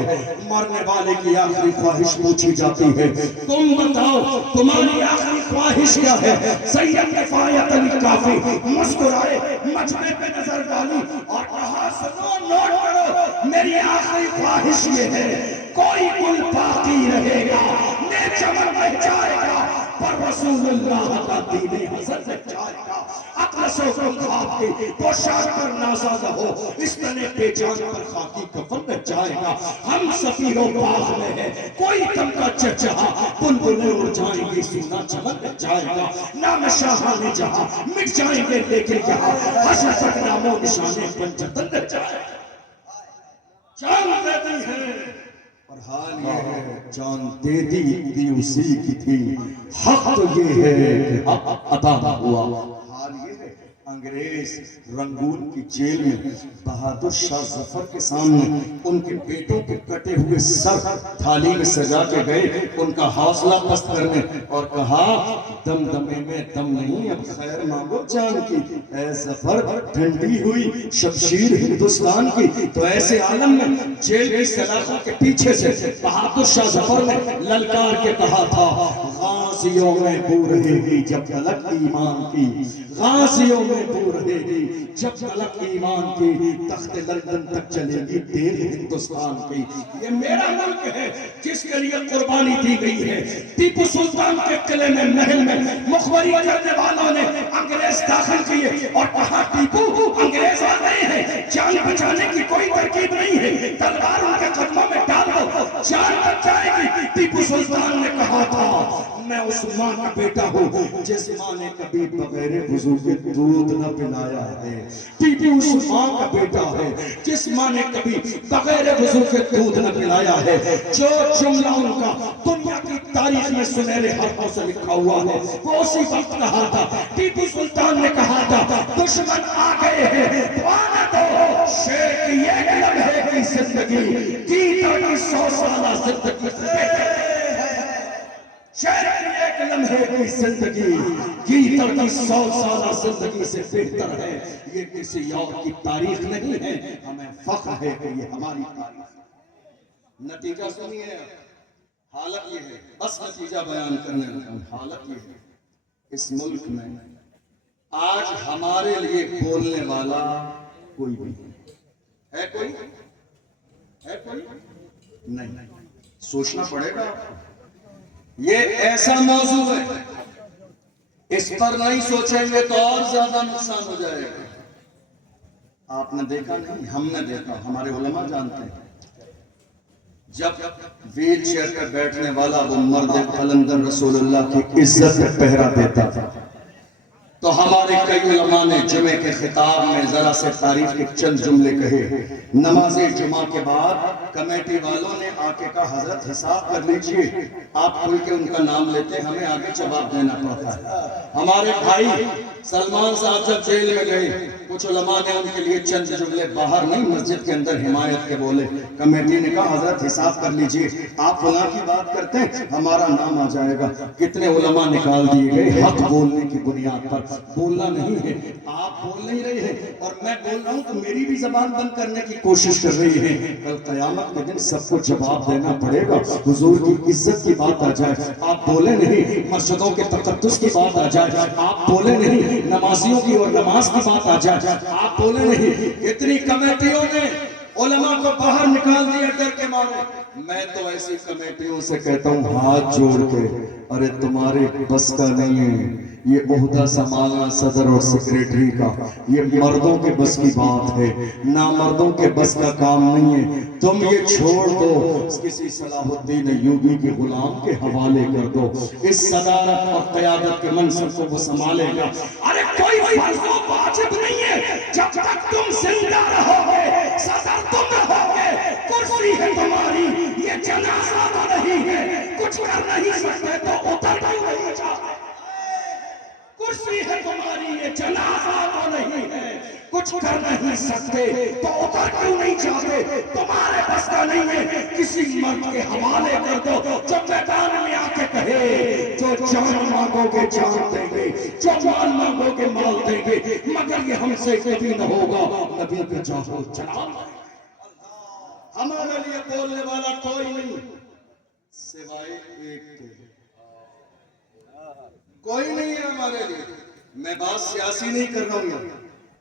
مرنے والے کی آخری خواہش پوچھی جاتی ہے، تم بتاؤ تمہاری آخری خواہش کیا ہے؟ سید کفایت علی کافی مسکرائے، مجمع پہ نظر ڈالی اور کہا سنو نوٹ کرو، میری آخری خواہش یہ ہے کوئی گل باقی رہے گا، نیچمن رہ جائے گا، پر رسول اللہ کا دین حسن رہ جائے گا، اقلس و خواب کی پوشاک پر نازا ہو، اس طرح پہ جان پر خاکی کفن رہ جائے گا، ہم سفیر و باغ میں ہے، کوئی تم کا چچہا بلبلیں اڑ جائیں گی، سونا چمن رہ جائے گا، نام شاہانے جہاں مٹ جائیں گے لیکن یہاں حشر تک نام و نشانے پنجتن رہ جائے گا۔ جان دے دی ہے اور حال یہ ہے جان دے دی اسی کی تھی، حق تو یہ ہے کہ حق عطا نہ ہوا، حال یہ ہے انگریز رنگون کی جیل میں بہادر شاہ ظفر کے سامنے ان کے بیٹوں کے کٹے ہوئے سر تھالی میں سجا کے گئے ان کا حوصلہ پست کرنے اور کہا دم دمے میں دم نہیں اب خیر مانگو جان کی اے ظفر ٹھنڈی ہوئی شمشیر ہندوستان کی تو ایسے عالم میں جیل کی سلاخوں کے پیچھے سے بہادر شاہ ظفر نے للکار کے کہا تھا غازیوں میں بو رہے گی جب تلک ایمان کی غازیوں میں بو رہے گی جب تلک ایمان کی تخت لندن تک چلے گی دیر ہندوستان کی یہ میرا ملک ہے جس کے لیے قربانی دی گئی ہے ٹیپو سلطان کے قلعے میں محل میں مخبری کرنے والوں نے انگریز داخل کیے اور کہا ٹیپو انگریز آ گئے ہیں جان بچانے کی کوئی ترکیب نہیں ہے تلوار ان کے قدموں میں ڈال دو جان بچ جائے گی ٹیپو سلطان نے کہا تھا میں اس ماں کا بیٹا ہوں جس ماں نے کبھی بغیر وضو کے دودھ نہ پلایا ہے ٹیپو اس ماں کا بیٹا ہے جس ماں نے کبھی بغیر وضو کے دودھ نہ پلایا ہے جو جملہ ان کا دنیا کی تاریخ میں سنہرے حرفوں سے لکھا ہوا ہے وہ اسی وقت کہا تھا ٹیپو سلطان نے کہا تھا دشمن آ گئے ہیں دعانا دو شیر کی ایک لمحے کی زندگی کیٹر کی 100 سالہ زندگی شہر کی ایک لمحے کی زندگی کیٹر کی 100 سالہ زندگی سے بہتر ہے یہ کسی اور کی تاریخ نہیں ہے ہمیں فخر ہے کہ یہ ہماری تاریخ ہے نتیجہ سنیے حالت یہ ہے بس نتیجہ بیان کرنے لگا حالت یہ ہے اس ملک میں آج ہمارے لیے بولنے والا کوئی بھی ہے کوئی نہیں سوچنا پڑے گا یہ ایسا موضوع ہے اس پر نہیں سوچیں گے تو اور زیادہ نقصان ہو جائے گا آپ نے دیکھا نہیں ہم نے دیکھا ہمارے علماء جانتے ہیں جب ویل چیئر پر بیٹھنے والا وہ مرد قلندر رسول اللہ کی عزت پہ پہرا دیتا تھا تو ہمارے کئی علماء نے جمعے کے خطاب میں ذرا سے تعریف کے چند جملے کہے نماز جمعہ کے بعد کمیٹی والوں نے آ کے کہا حضرت حساب کر لیجئے آپ کھل کے ان کا نام لیتے ہمیں آگے جواب دینا پڑتا ہے ہمارے بھائی سلمان صاحب جب جیل میں گئے کچھ علماء نے ان کے لیے چند جملے باہر نہیں مسجد کے اندر حمایت کے بولے کمیٹی نے کہا حضرت حساب کر لیجئے آپ فلاں کی بات کرتے ہیں ہمارا نام آ جائے گا کتنے علماء نکال دیے گئے حق بولنے کی بنیاد پر بولنا نہیں ہے آپ بول نہیں رہے ہیں اور میں بول رہا ہوں تو میری بھی زبان بند کرنے کی کوشش کر رہی ہے کل قیامت کے دن سب کو جواب دینا پڑے گا حضور کی عزت کی بات آ جائے آپ بولے نہیں مسجدوں کے تقدس کی بات آ جائے آپ بولے نہیں نمازیوں کی اور نماز کی بات آ جائے آپ بولے نہیں اتنی کمیٹیوں نے علماء کو باہر نکال دیا ڈر کے مارے میں تو ایسی کمیٹیوں سے کہتا ہوں ہاتھ جوڑ کے ارے تمہارے بس کا نہیں ہے یہ عہدہ سنبھالنا صدر اور سیکریٹری کا یہ مردوں کے بس کی بات ہے نامردوں کے بس کا کام نہیں ہے تم یہ چھوڑ دو کسی صلاح الدین ایوبی کے غلام کے حوالے کر دو اس صدارت اور قیادت کے منصب کو وہ سنبھالے گا ارے کوئی فرض و واجب نہیں ہے جب تک تم زندہ رہو گے صدر تم رہو گے کرسی ہے تمہاری یہ جنازہ تو نہیں ہے کچھ کر نہیں سکتے تو اتر کیوں نہیں جاتے کرسی ہے تمہاری یہ جنازہ تو نہیں ہے کچھ کر نہیں سکتے تو اتر کیوں نہیں جاتے تمہارے بس کا نہیں ہے کسی مرد کے حوالے کر دو جو میدان میں آ کے کہے جو جان مانگو گے جان دیں گے جو مال مانگو گے مال دیں گے مگر یہ ہم سے کبھی نہ ہوگا نبی پہ جاؤ چلا ہمارے لیے بولنے والا کوئی نہیں سوائے ایک کے کوئی نہیں ہے ہمارے لیے میں بات سیاسی نہیں کر رہا ہوں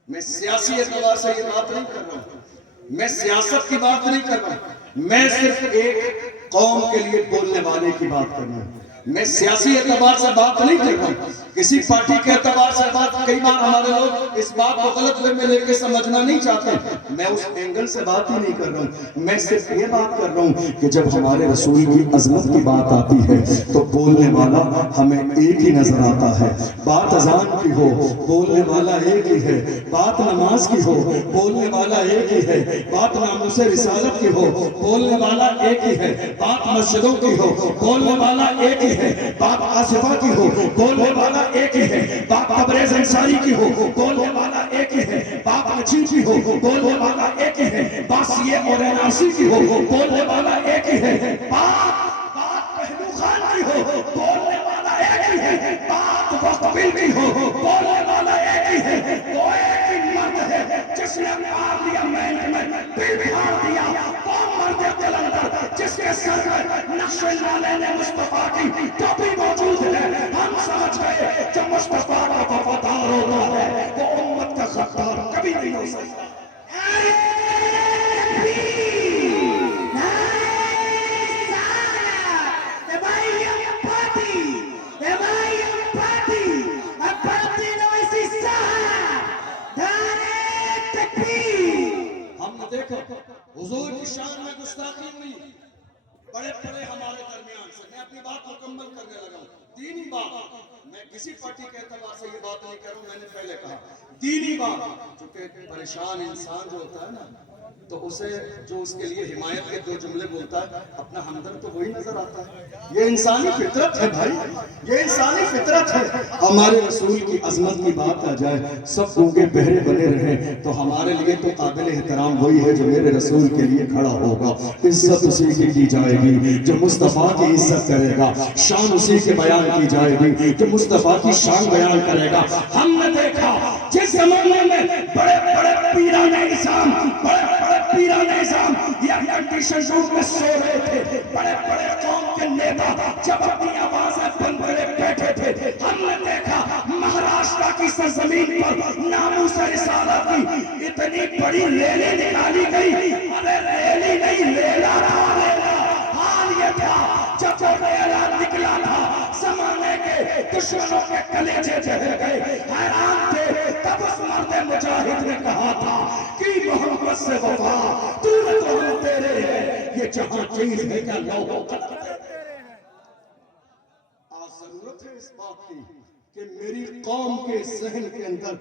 میں سیاسی اعتبار سے یہ بات نہیں کر رہا ہوں میں سیاست کی بات نہیں کر رہا ہوں میں صرف ایک قوم کے لیے بولنے والے کی بات کر رہا ہوں میں سیاسی اعتبار سے بات نہیں کر رہا ہوں کسی پارٹی کے اعتبار سے بات کئی بار ہمارے لوگ اس بات کو غلط وے میں لے کے سمجھنا نہیں چاہتے میں اس اینگل سے بات ہی نہیں کر رہا ہوں میں صرف یہ بات کر رہا ہوں کہ جب ہمارے رسول کی عظمت کی بات آتی ہے تو بولنے والا ہمیں ایک ہی نظر آتا ہے بات اذان کی ہو بولنے والا ایک ہی ہے بات نماز کی ہو بولنے والا ایک ہی ہے بات ناموس رسالت کی ہو بولنے والا ایک ہی ہے بات مسجدوں کی ہو بولنے والا ایک ہی ہے بات آصفہ کی ہو بولنے والا ایک ہی ہے، باپ تبریز انصاری کی ہو بولنے والا ایک ہی ہے، باپ نجیب کی ہو بولنے والا ایک ہی ہے، باسیے اور ناسی کی ہو بولنے والا ایک ہی ہے، باپ پہلو خان کی ہو بولنے والا ایک ہی ہے، باپ مقبل کی ہو بولنے والا ایک ہی ہے، وہ ایک ہی مرد ہے جس نے مار لیا مینٹ میں پھر پھاڑ دیا، وہ مرد قلندر جس کے سر میں نقش نالے نے مصطفیٰ کی ٹوپی موجود ہے، ہم سمجھ گئے جو مصطفیٰ کا وفادار ہوتا ہے وہ امت کا غدار کبھی نہیں ہو سکتا۔ ہم نے دیکھا حضور کی شان میں گستاخی ہوئی بڑے بڑے ہمارے درمیان سے۔ میں اپنی بات مکمل کرنے لگا ہوں، دینی بات، میں کسی پارٹی کے اعتبار سے یہ بات نہیں کر رہا ہوں، میں نے پہلے کہا دینی بات، چونکہ پریشان انسان جو ہوتا ہے نا تو اسے جو اس کے لیے حمایت کے دو جملے بولتا ہے اپنا ہمدرد تو وہی نظر آتا ہے۔ یہ انسانی فطرت ہے بھائی، یہ انسانی فطرت ہے۔ ہمارے رسول کی عظمت کی بات آ جائے سب گونگے بہرے بنے رہیں تو ہمارے لیے تو قابل احترام وہی ہے جو میرے رسول کے لیے کھڑا ہوگا۔ عزت اسی کی دی جائے گی جو مصطفیٰ کی عزت کرے گا، شان اسی کے بیان کی جائے گی جو مصطفیٰ کی شان بیان کرے گا۔ ہم نے دیکھا جس زمانے میں بڑے بڑے پیران نظام، بڑے بڑے پیران نظام یا کنڈیشن روم میں سو رہے تھے، بڑے بڑے قوم کے نیتا جب اپنی آوازیں بند کرے بیٹھے تھے، ہم نے دیکھا مہاراشٹر کی سرزمین پر ناموس رسالت کی اتنی بڑی ریلی نکالی گئی، ارے ریلی نہیں لیلا تھا، لیلا۔ حال یہ تھا جب وہ ریلا نکلا تھا زمانے کے دشمنوں کے کلیجے جہل گئے، حیران تھے۔ تب اس مرد مجاہد نے کہا تھا کہ محمد سے وفا دور تو ہم تیرے ہیں، یہ جہاں چیز ہے کیا لوگوں کا ضرورت ہے اس بات کی کہ میری قوم کے ذہن کے اندر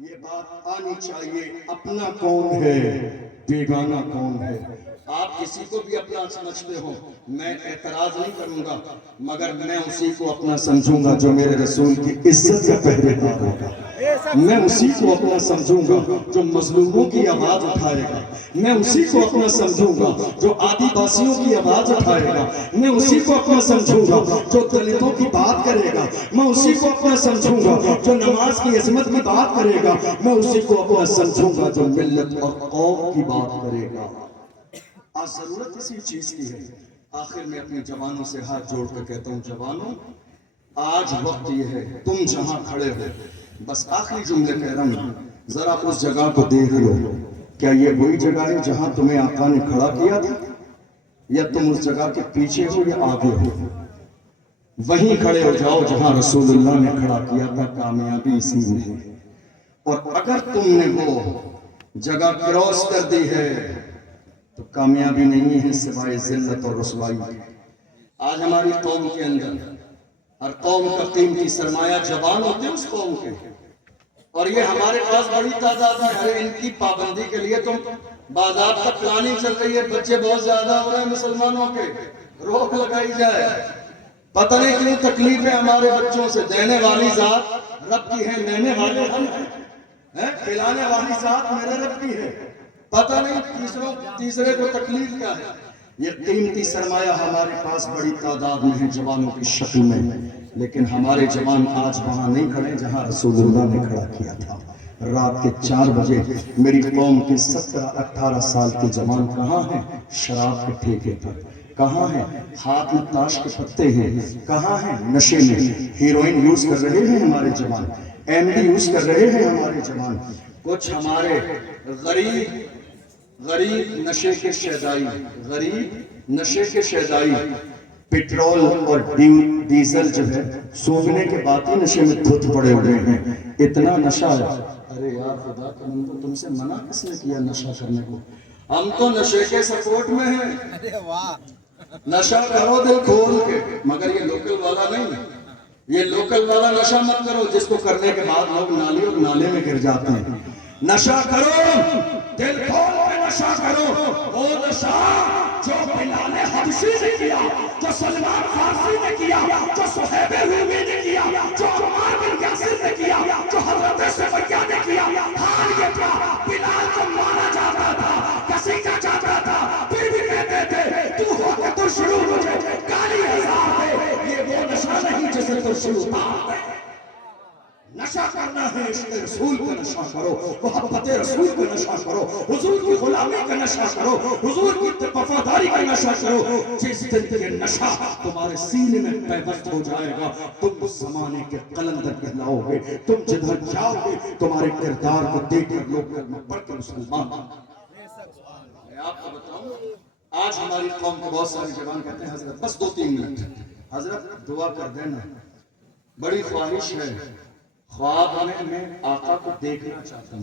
یہ بات آنی چاہیے، اپنا کون ہے بیگانہ کون ہے۔ آپ کسی کو بھی اپنا سمجھتے ہو، میں اعتراض نہیں کروں گا، مگر میں اسی کو اپنا سمجھوں گا جو میرے رسول کی عزت کا پہرے دار ہوگا۔ میں اسی کو اپنا سمجھوں گا جو مظلوموں کی آواز اٹھائے گا، میں اسی کو اپنا سمجھوں گا جو آدی باسیوں کی آواز اٹھائے گا، میں اسی کو اپنا سمجھوں گا جو دلتوں کی بات کرے گا، میں اسی کو اپنا سمجھوں گا جو نماز کی عظمت کی بات کرے گا، میں اسی کو اپنا سمجھوں گا جو ملت اور قوم کی بات کرے گا۔ آج ضرورت اسی چیز کی ہے۔ آخر میں اپنی جوانوں سے ہاتھ جوڑ کر کہتا ہوں، جوانوں آج وقت یہ ہے تم جہاں کھڑے ہو، بس آخری جملے کہہ رہا ہوں، ذرا اس جگہ کو دیکھ لو، کیا یہ وہی جگہ ہے جہاں تمہیں آقا نے کھڑا کیا تھا، یا تم اس جگہ کے پیچھے ہو یا آگے ہو؟ وہیں کھڑے ہو جاؤ جہاں رسول اللہ نے کھڑا کیا تھا، کامیابی اسی میں ہے۔ اور اگر تم نے وہ جگہ کراس کر دی ہے تو کامیابی نہیں ہے سوائے ذلت اور رسوائی۔ آج ہماری قوم کے اندر ہر قوم کا قیمتی سرمایہ جوان ہوتے ہیں اس قوم کے، اور یہ ہمارے پاس بڑی تعداد میں ہے۔ ان کی پابندی کے لیے تو باضابطہ پلاننگ چل رہی ہے، بچے بہت زیادہ ہو رہے ہیں مسلمانوں کے، روک لگائی جائے۔ پتہ نہیں کیوں تکلیف ہے ہمارے بچوں سے۔ دینے والی ذات رب کی ہے، لینے والے ہم ہیں، کھلانے والی ذات میرے رب کی ہے۔ پتہ نہیں تیسرے کو تکلیف کیا ہے۔ یہ قیمتی سرمایہ ہمارے پاس بڑی تعداد میں ہے جوانوں کی شکل میں، لیکن ہمارے جوان آج وہاں نہیں کھڑے جہاں رسول اللہ نے کھڑا کیا تھا۔ رات کے 4 بجے میری قوم کے 17-18 سال کے جوان کہاں ہیں؟ شراب کے ٹھیکے پر کہاں ہیں؟ ہاتھ میں تاش کے پتے ہیں کہاں ہیں؟ نشے میں ہیروئن یوز کر رہے ہیں ہمارے جوان، ایم ڈی یوز کر رہے ہیں ہمارے جوان۔ کچھ ہمارے غریب نشے کے شیدائی، غریب نشے کے شیدائی پیٹرول اور ڈیزل جو ہے سونگنے کے بعد ہی نشے میں دھت پڑے ہوئے ہیں۔ اتنا نشہ ہے، ارے یار خدا کا بندو، تم سے منع کس نے کیا نشہ کرنے کو؟ ہم تو نشے کے سپورٹ میں ہیں، نشہ کرو دل کھول کے، مگر یہ لوکل والا نہیں، یہ لوکل والا نشہ مت کرو جس کو کرنے کے بعد لوگ نالی اور نالے میں گر جاتے ہیں۔ نشہ کرو دل کھول کے نشہ کرو، وہ نشہ جو بلال حبشی نے کیا، جو سلمان فارسی نے کیا، جو صہیب رومی نے کیا، جو عمار بن یاسر نے کیا، جو حضرت سمیہ نے کیا۔ حال یہ تھا بلال کو مارا جاتا تھا، گھسیٹا جاتا تھا، پھر بھی کہتے تھے تو ہو کہ تو شروع مجھے گالی ہزار دے۔ یہ وہ نشہ نہیں جسے تو شروع تھا۔ نشہ کرنا ہے عشق رسول کا نشہ کرو، محبت رسول کا نشہ کرو، حضور کی غلامی کا نشہ کرو، حضور کی وفاداری کا نشہ کرو۔ جس دن یہ نشہ تمہارے سینے میں پیوست ہو جائے گا، تم زمانے کے قلندر کہلاؤ گے، تم جدھر جاؤ گے تمہارے کردار کو دیکھ کر لوگ کلمہ پڑھ کر مسلمان۔ میں آپ کو بتاؤں، آج ہماری قوم کے بہت سارے جوان کہتے ہیں حضرت بس 2-3 منٹ، حضرت دعا کر دینا، بڑی خواہش ہے، خواب میں آقا کو دیکھنا چاہتا ہوں۔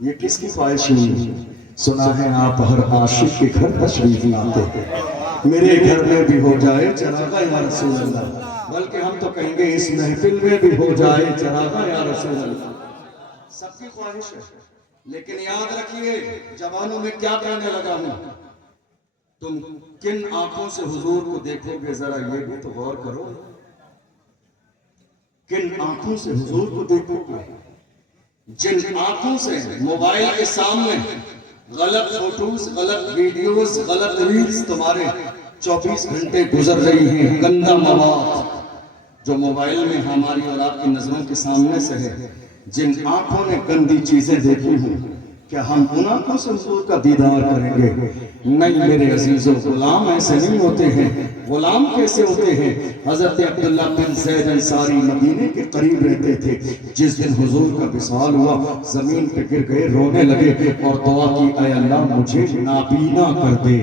یہ کس کی خواہش نہیں؟ سنا ہے آپ ہر عاشق کے گھر تشریف لاتے ہیں، میرے گھر میں بھی ہو جائے چراغا یا رسول اللہ، بلکہ ہم تو کہیں گے اس محفل میں بھی ہو جائے چراغا یا رسول اللہ۔ سب کی خواہش ہے، لیکن یاد رکھیے جوانوں میں کیا کہنے لگا ہوں، تم کن آنکھوں سے حضور کو دیکھو گے ذرا یہ بھی تو غور کرو، کن آنکھوں سے حضور کو دیکھو گے؟ جن آنکھوں سے موبائل کے سامنے غلط فوٹوز، غلط ویڈیوز، غلط ریلز تمہارے 24 گھنٹے گزر رہی ہیں، گندا مواد جو موبائل میں ہماری اور آپ کی نظروں کے سامنے سے ہے، جن آنکھوں نے گندی چیزیں دیکھی ہیں، کیا ہم ان آنکھوں سے حضور کا دیدار کریں گے؟ نہیں میرے عزیزوں، غلام ایسے نہیں ہوتے ہیں۔ غلام کیسے ہوتے ہیں؟ حضرت عبداللہ بن زید انصاری مدینے کے قریب رہتے تھے، جس دن حضور کا وصال ہوا زمین پہ گر گئے، رونے لگے اور دعا کی، اے اللہ مجھے نابینا کر دے۔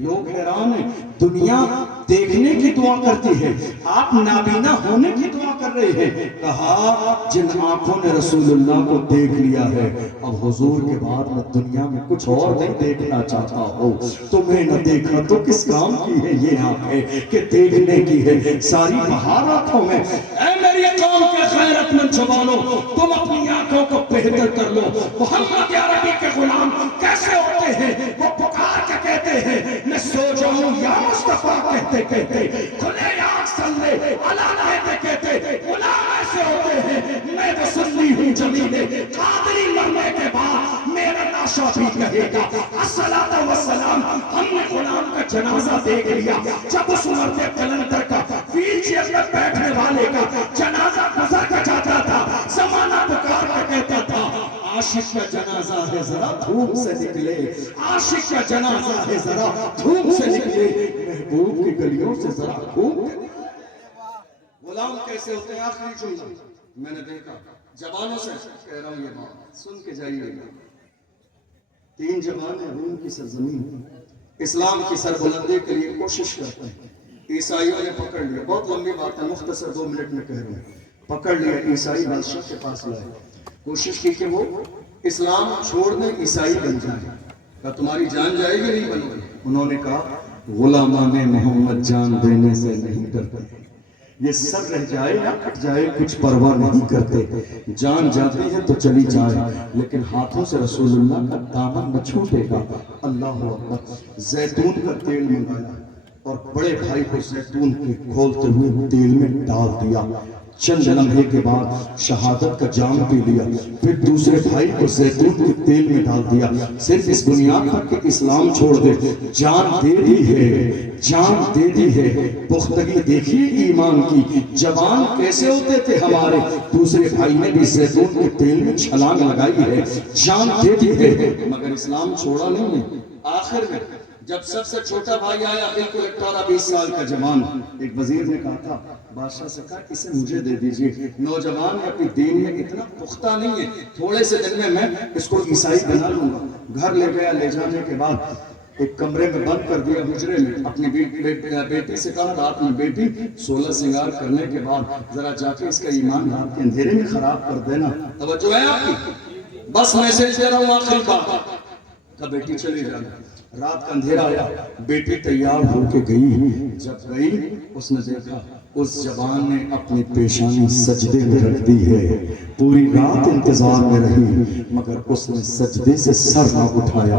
لوگ حیران ہیں، دنیا دیکھنے کی دعا کرتی ہے، آپ نابینا ہونے کی دعا کر رہے ہیں۔ کہا جن آنکھوں نے رسول اللہ کو دیکھ لیا ہے، اب حضور کے بعد میں دنیا میں کچھ اور نہیں دیکھنا چاہتا ہوں۔ تمہیں نہ دیکھا تو کس کام کی ہے یہ آنکھیں کہ دیکھنے کی ہے ساری بہار آنکھوں میں۔ اے میری قوم کے غیرت مند جوانوں، تم اپنی آنکھوں کو بہتر کر لو۔ محمد عربی کے غلام کیسے ہوتے ہیں؟ وہ پکار کے کہتے ہیں میں سو جاؤں یا مصطفیٰ کہتے کہتے، کھلے آنکھ صلی علیہ کہتے، غلام ایسے ہوتے ہیں میں وصلی ہوں جمیلے، قادری مرنے کے بعد میرا ناشا بھی کہے گا الصلاۃ والسلام۔ ہم نے غلام کا جنازہ دیکھ لیا، جب اس مرد قلندر کا ویل چیئر میں بیٹھنے والے کا جنازہ گزر کے جاتا تھا، زمانہ پکار کے کہتا تھا عاشق کا جنازہ ہے ذرا دھوپ سے نکلے، عاشق کا جنازہ ہے ذرا دھوپ سے نکلے، محبوب کی گلیوں سے ذرا دھوپ سے نکلے۔ غلام کیسے ہوتے ہیں؟ آخری جملہ میں نے دیکھا، جوانوں سے کہہ رہا ہوں یہ بات سن کے جائیے گا۔ 3 جوان ہیں روم کی سرزمین، اسلام کی سربلندی کے لیے کوشش کرتے ہیں، عیسائیوں نے پکڑ لیا، بہت لمبی بات ہے مختصر 2 منٹ میں کہہ رہا ہوں، پکڑ لیا، عیسائی بادشاہ کے پاس لائے، کوشش کی کہ وہ اسلام چھوڑ دیں، عیسائی بن جائیں، کہا تمہاری جان جائے گی نہیں بنے گی؟ انہوں نے کہا غلامان محمد جان دینے سے نہیں ڈرتے، یہ سب رہ جائے یا کٹ جائے کچھ پرواہ نہیں کرتے، جان جاتی ہے تو چلی جائے لیکن ہاتھوں سے رسول اللہ کا دامن نہ چھوٹے گا۔ اللہ اکبر۔ زیتون کا تیل منگایا اور بڑے بھائی کو زیتون کے کھولتے ہوئے تیل میں ڈال دیا، چند لمحے کے بعد شہادت کا جام پی لیا، پھر دوسرے بھائی کو زیتون کے تیل میں ڈال دیا، صرف اس بنیاد پر کہ اسلام چھوڑ دے، جان دے دی ہے، جان دے دی ہے۔ پختگی دیکھیے ایمان کی، جوان کیسے ہوتے تھے ہمارے، دوسرے بھائی نے بھی زیتون کے تیل میں چھلانگ لگائی ہے، جان دے دی ہے، مگر اسلام چھوڑا نہیں ہے۔ آخر میں جب سب سے چھوٹا بھائی آیا، بالکل 18-20 سال کا جوان، ایک وزیر نے کہا تھا، بادشاہ سے کہا اسے مجھے دے دیجئے، نوجوان اپنی دین میں اتنا پختہ نہیں ہے، تھوڑے سے دن میں اس کو عیسائی بنا لوں گا۔ گھر لے گیا، لے جانے کے بعد ایک کمرے میں بند کر دیا حجرے میں، اپنی بیٹی سے کہا رات میں بیٹی 16 سنگار کرنے کے بعد ذرا جا کے اس کا ایمان رات کے اندھیرے میں خراب کر دینا، توجہ ہے آپ کی؟ بس میسج دے رہا ہوں آخری بات، کہ بیٹی چلی جانا۔ رات کا اندھیرا آیا، بیٹی تیار ہو کے گئی، جب گئی اس نے دیکھا اس جوان نے اپنی پیشانی سجدے میں رکھ دی ہے، پوری رات انتظار میں رہی مگر اس نے سجدے سے سر نہ اٹھایا۔